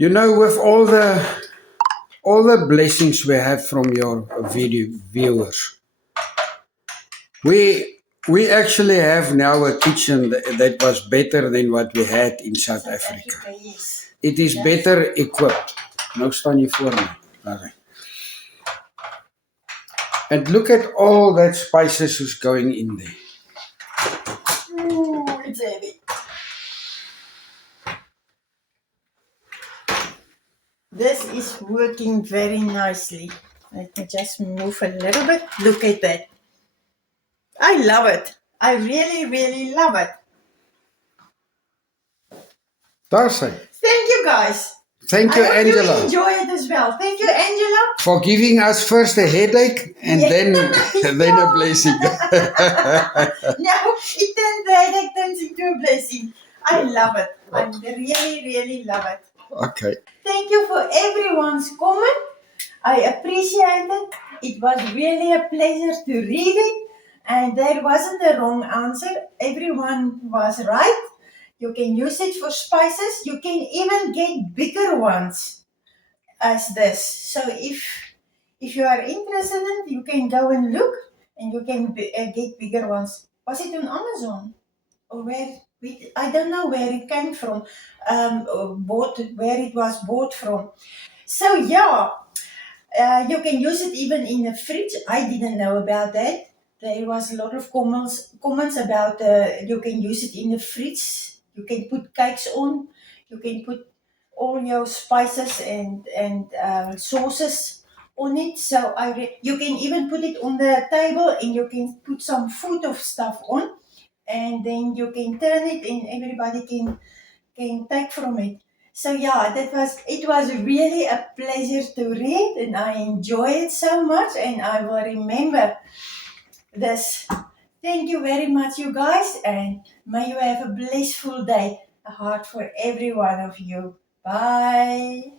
You know, with all the blessings we have from your video viewers, we actually have now a kitchen that was better than what we had in South Africa. Yes. It is better equipped. Nou staan jy voor my. Okay. And look at all that spices who's going in there. Ooh, it's heavy. This is working very nicely. I can just move a little bit. Look at that. I love it. I really, really love it. Daar's hy. Thank you, guys. Thank you, I hope Angela, you enjoy it as well. Thank you, Angela. for giving us first a headache and then a blessing. Now, it turns into a blessing. I love it. I really, really love it. Okay. Thank you for everyone's comment. I appreciate it. It was really a pleasure to read it. And there wasn't a wrong answer. Everyone was right. You can use it for spices. You can even get bigger ones as this. So if you are interested in it, you can go and look and you can get bigger ones. Was it on Amazon? Or where? I don't know where it came from, where it was bought from. So yeah, you can use it even in the fridge. I didn't know about that. There was a lot of comments about you can use it in the fridge. You can put cakes on. You can put all your spices and sauces on it. So you can even put it on the table and you can put some food of stuff on. And then you can turn it and everybody can take from it. So yeah, it was really a pleasure to read and I enjoy it so much and I will remember this. Thank you very much, you guys, and may you have a blissful day. A heart for every one of you. Bye.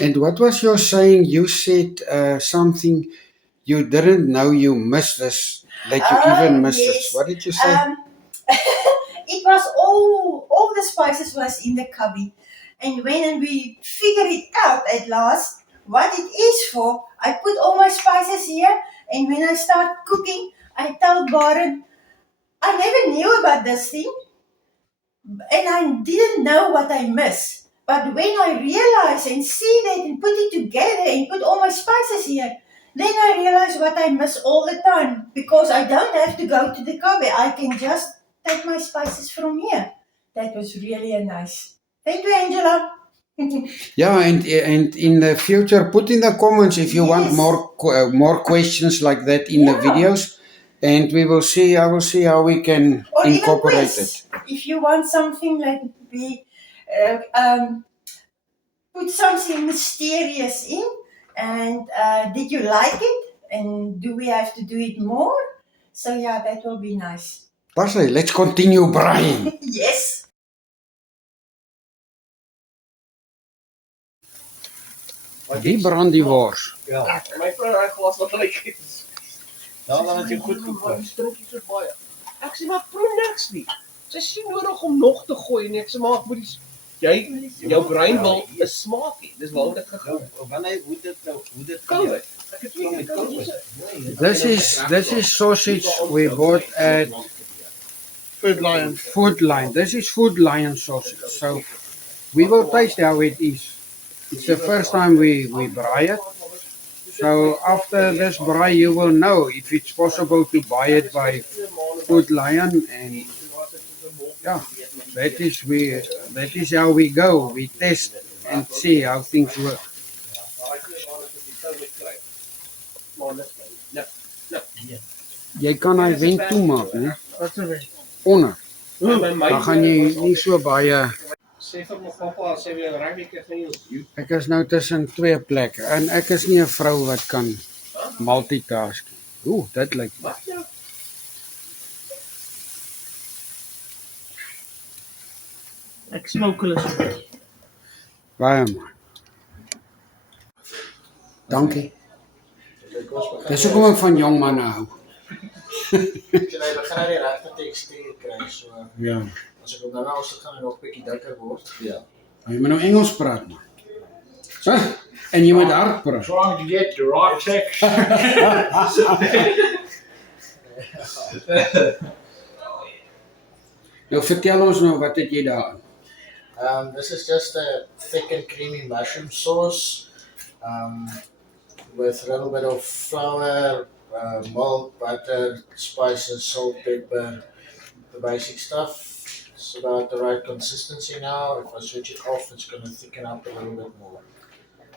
And what was your saying? You said something you didn't know you missed this, that you even missed yes. this. What did you say? It was all the spices was in the cubby. And when we figured it out at last, what it is for, I put all my spices here. And when I start cooking, I told Baron, I never knew about this thing. And I didn't know what I missed. But when I realized and see that and put it together and put all my spices here, then I realized what I miss all the time. Because I don't have to go to the cupboard. I can just take my spices from here. That was really nice. Thank you, Angela. Yeah, and in the future, put in the comments if you want more questions like that in the videos. And we will see. I will see how we can or incorporate it. If you want something like we put something mysterious in, and did you like it? And do we have to do it more? So yeah, that will be nice. Pastor, let's continue, Brian. Yes. Die brand die wors. Ja, my vrou het glas wat lyk het. Dan het jy goed gekook. Strokie so baie. Ek sê maar proe niks nie. Sy sien nodig om nog te gooi en ek sê maar moet jou brein wil 'n smaak hê. Dis waarom dit gegaan het. Wanneer hoe dit COVID. Ek het twee keer COVID. This is sausage we bought at Food Lion. Food Lion. This is Food Lion sausage. So we will taste how it is. It's the first time we braai it. So after this braai, you will know if it's possible to buy it by Food Lion, and yeah, that is how we go. We test and see how things work. Jy kan hy wend toemaak, né? Wat 'n wend? Onder. Dan gaan jy nie so baie. Sê vir my pappa, sê weer rugby ek van jou. Ek is nou tussen twee plekke en ek is nie 'n vrou wat kan multitask. Ooh, dit lyk. Ek smoke hulle so 'n bietjie. Baie mooi. Dankie. Dis hoekom ek van jong manne hou. Jy begin die regte tekstuur kry so. Ja. As ek op nou gaan en nog 'n bietjie dikker word. Ja. Jy moet nou Engels praat man. En jy moet hard praat. Trying to get the right text. Nou vertel ons nou, wat het jy daar? This is just a thick and creamy mushroom sauce with a little bit of flour, milk, butter, spices, salt, pepper, the basic stuff. It's about the right consistency now. If I switch it off, it's going to thicken up a little bit more.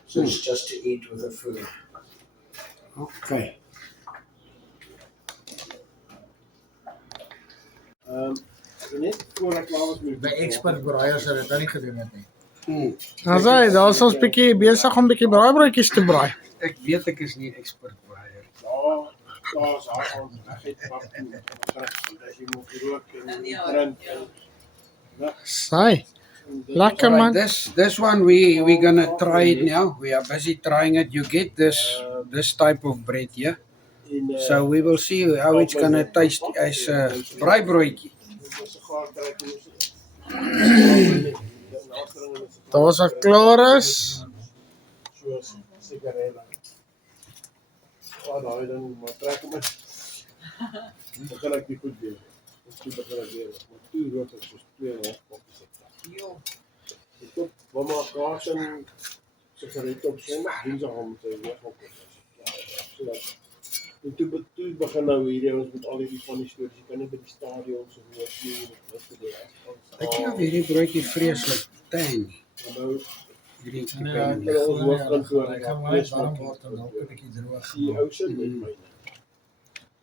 So it's just to eat with the food. Okay. Net voor ek klaar was met By expert braaiers het dit nie gedoen het nie. As hy, daar is ons bietjie besig om bietjie braaibroodjies te braai. Ek weet ek is nie expert braaier. Ja, is haar aan. Ek het wat as jy moet rook en drink. Sy. Lekker man. This one we're gonna try it now. We are busy trying it. You get this type of bread here. So we will see how it's gonna taste as a braaibroodjie. Daar was 'n klaar is. Soos sigarette. Daai ding maar trek hom in. Begin ek nie goed weer. Toe begin ek weer. Maar toe rook ek soos 2,5 koppies op. Jo. Ek koop mamma kaas en sigarette op Sondag Dinsdag om te weer op. En toe begin nou hierdie ons met al hierdie van die stories. Jy kan nie by die stadion so hoor nie wat te doen. Ek het hierdie broodjie vreeslik tang. Nou hierdie ons hoofkantoor. Ek gaan maar warm word en dalk 'n bietjie droog. Die ou sit met myne.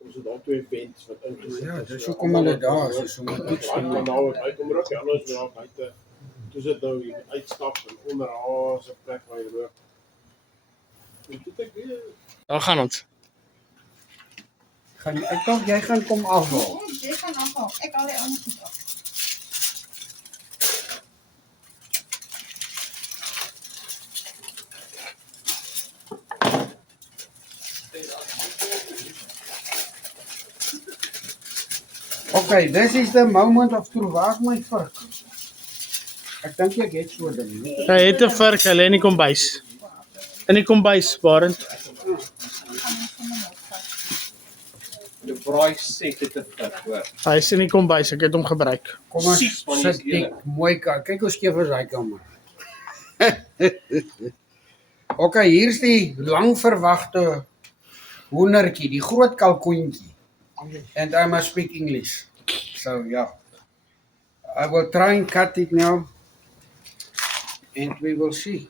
Ons het al 2 vents wat ingesit. Ja, dis hoekom hulle daar is om te toets. Nou uitkom ruk, anders weer daar buite. Toe sit nou hier uitstap en onder haar se plek waar jy rook. En toe ek weer. Daar gaan ons. Ek dink jy gaan kom afhaal. Jy gaan afhaal. Ek al die ander goed af. Okay, this is the moment of truth. Waar is my vark? Ek dink ek het so 'n ding. Hy het 'n vark, hy lê in die kombuis. In die kombuis, Barend. Die braai set het 'n fit, hoor. Hy is in die kombuis, ek het hom gebruik. Kom ons sit dik mooi kyk hoe skief is hy kamer. Okay, hier's die lang verwagte hoendertjie, die groot kalkoentjie. And I must speak English. So yeah. I will try and cut it now. And we will see.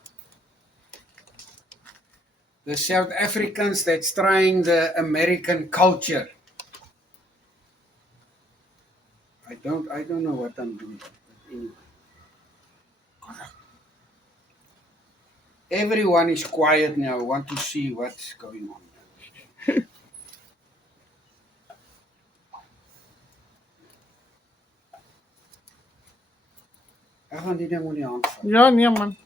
The South Africans that's trying the American culture. I don't know what I'm doing. But anyway. Everyone is quiet now. I want to see what's going on. Ek gaan die ding in die hand vat. Ja, nee man.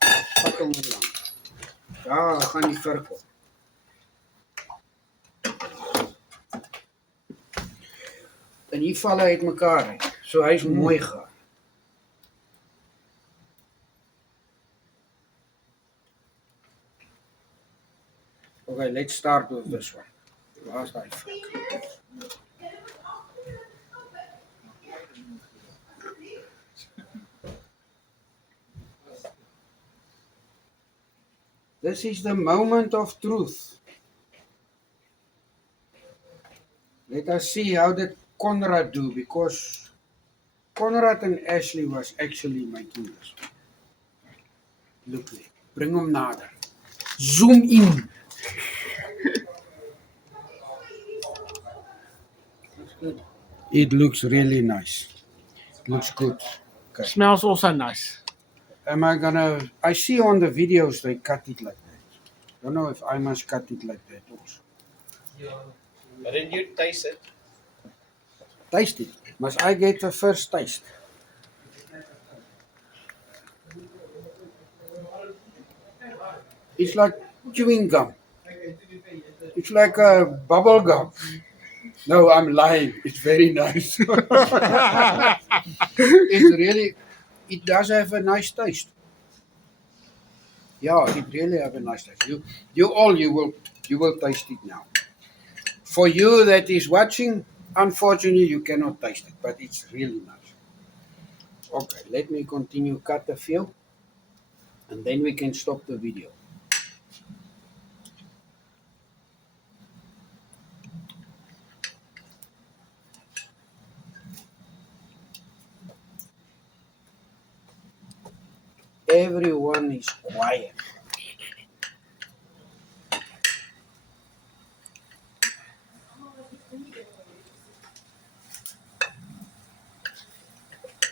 Vat hom in die hand. Daar gaan die virk op. En hier val hy uit mekaar uit. So hy's mooi gaar. Okay, let's start with this one. Waar's daai virk? This is the moment of truth. Let us see how did Conrad do, because Conrad and Ashley was actually making this. Look there. Bring hom nader. Zoom in. It looks really nice. It looks good. Okay. Smells also nice. I see on the videos they cut it like that. Don't know if I must cut it like that also. But then you taste it. Taste it. Must I get the first taste? It's like chewing gum. It's like a bubble gum. No, I'm lying. It's very nice. It's really, it does have a nice taste. Yeah, it really have a nice taste. You will taste it now. For you that is watching, unfortunately you cannot taste it, but it's really nice. Okay, let me continue cut a few, and then we can stop the video. Everyone is quiet.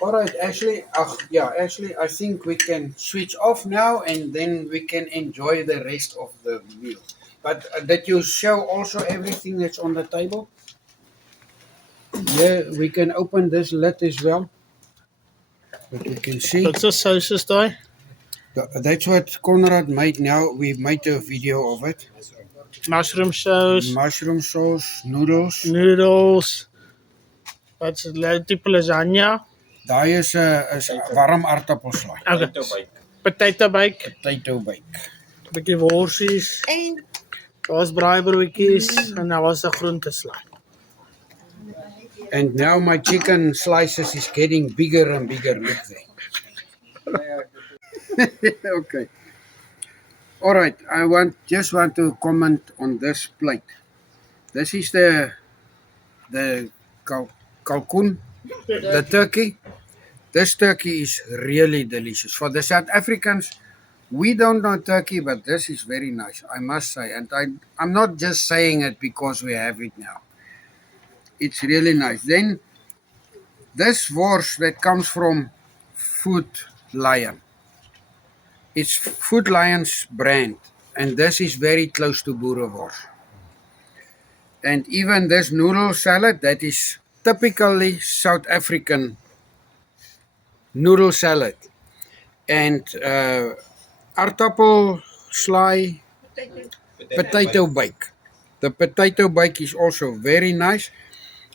All right, Ashley. Ashley, I think we can switch off now, and then we can enjoy the rest of the meal. But did you show also everything that's on the table? Yeah, we can open this lid as well. But you can see. What's the sauces daai? That's what Conrad made now. We made a video of it. Mushroom sauce. Mushroom sauce, noodles. Noodles. What's the type lasagna? Daai is 'n warm aardappelslaai. Okay. Potato bake. Potato bake. Bietjie worsies. En Daar's braaibroodjies en daar was 'n groenteslaai. And now my chicken slices is getting bigger and bigger. Look there. Okay. All right. I just want to comment on this plate. This is the kalkoen, the turkey. This turkey is really delicious. For the South Africans, we don't know turkey, but this is very nice, I must say. And I'm not just saying it because we have it now. It's really nice. Then this wors that comes from Food Lion. It's Food Lion's brand, and this is very close to boerewors. And even this noodle salad, that is typically South African noodle salad. And aardappelslaai, potato bake. The potato bake is also very nice.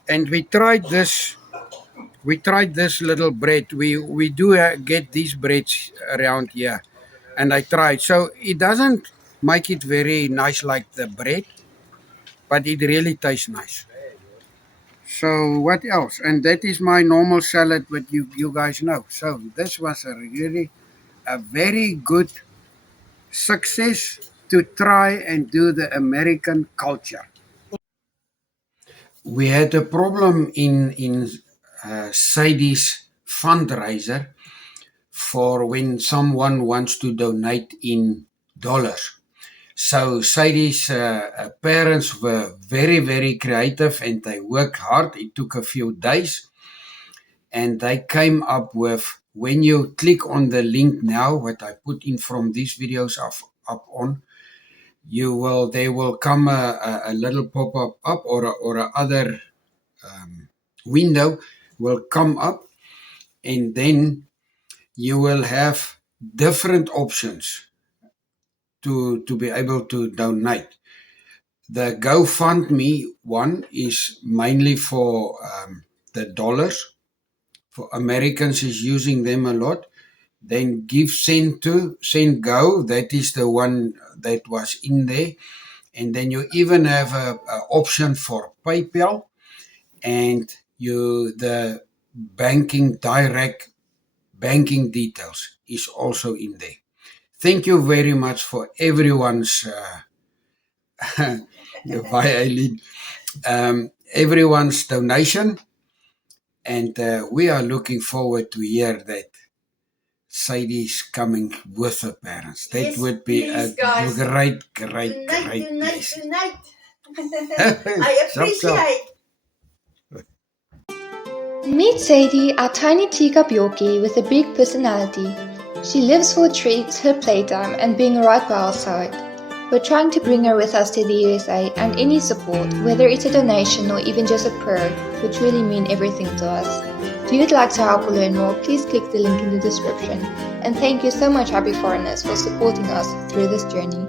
And we tried this little bread. We do get these breads around here, and I tried. So it doesn't make it very nice like the bread, but it really tastes nice. So what else? And that is my normal salad, what you guys know. So this was a very good success to try and do the American culture. We had a problem in Sadie's fundraiser for when someone wants to donate in dollars. So Sadie's parents were very, very creative and they worked hard. It took a few days. And they came up with, when you click on the link now, what I put in from these videos up on, there will come a little pop-up up or a other window will come up, and then you will have different options to be able to donate. The GoFundMe one is mainly for the dollars. For Americans is using them a lot. Then Give Send To, Send Go, that is the one that was in there. And then you even have a option for PayPal, and the direct banking details is also in there. Thank you very much for everyone's everyone's donation, and we are looking forward to hear that Sadie's coming with her parents. That Yes, would be please, a guys. great Tonight. blessing. I appreciate. Meet Sadie, our tiny teacup Yorkie with a big personality. She lives for treats, her playtime, and being right by our side. We're trying to bring her with us to the USA, and any support, whether it's a donation or even just a prayer, would really mean everything to us. If you'd like to help or learn more, please click the link in the description. And thank you so much, Happy Foreigners, for supporting us through this journey.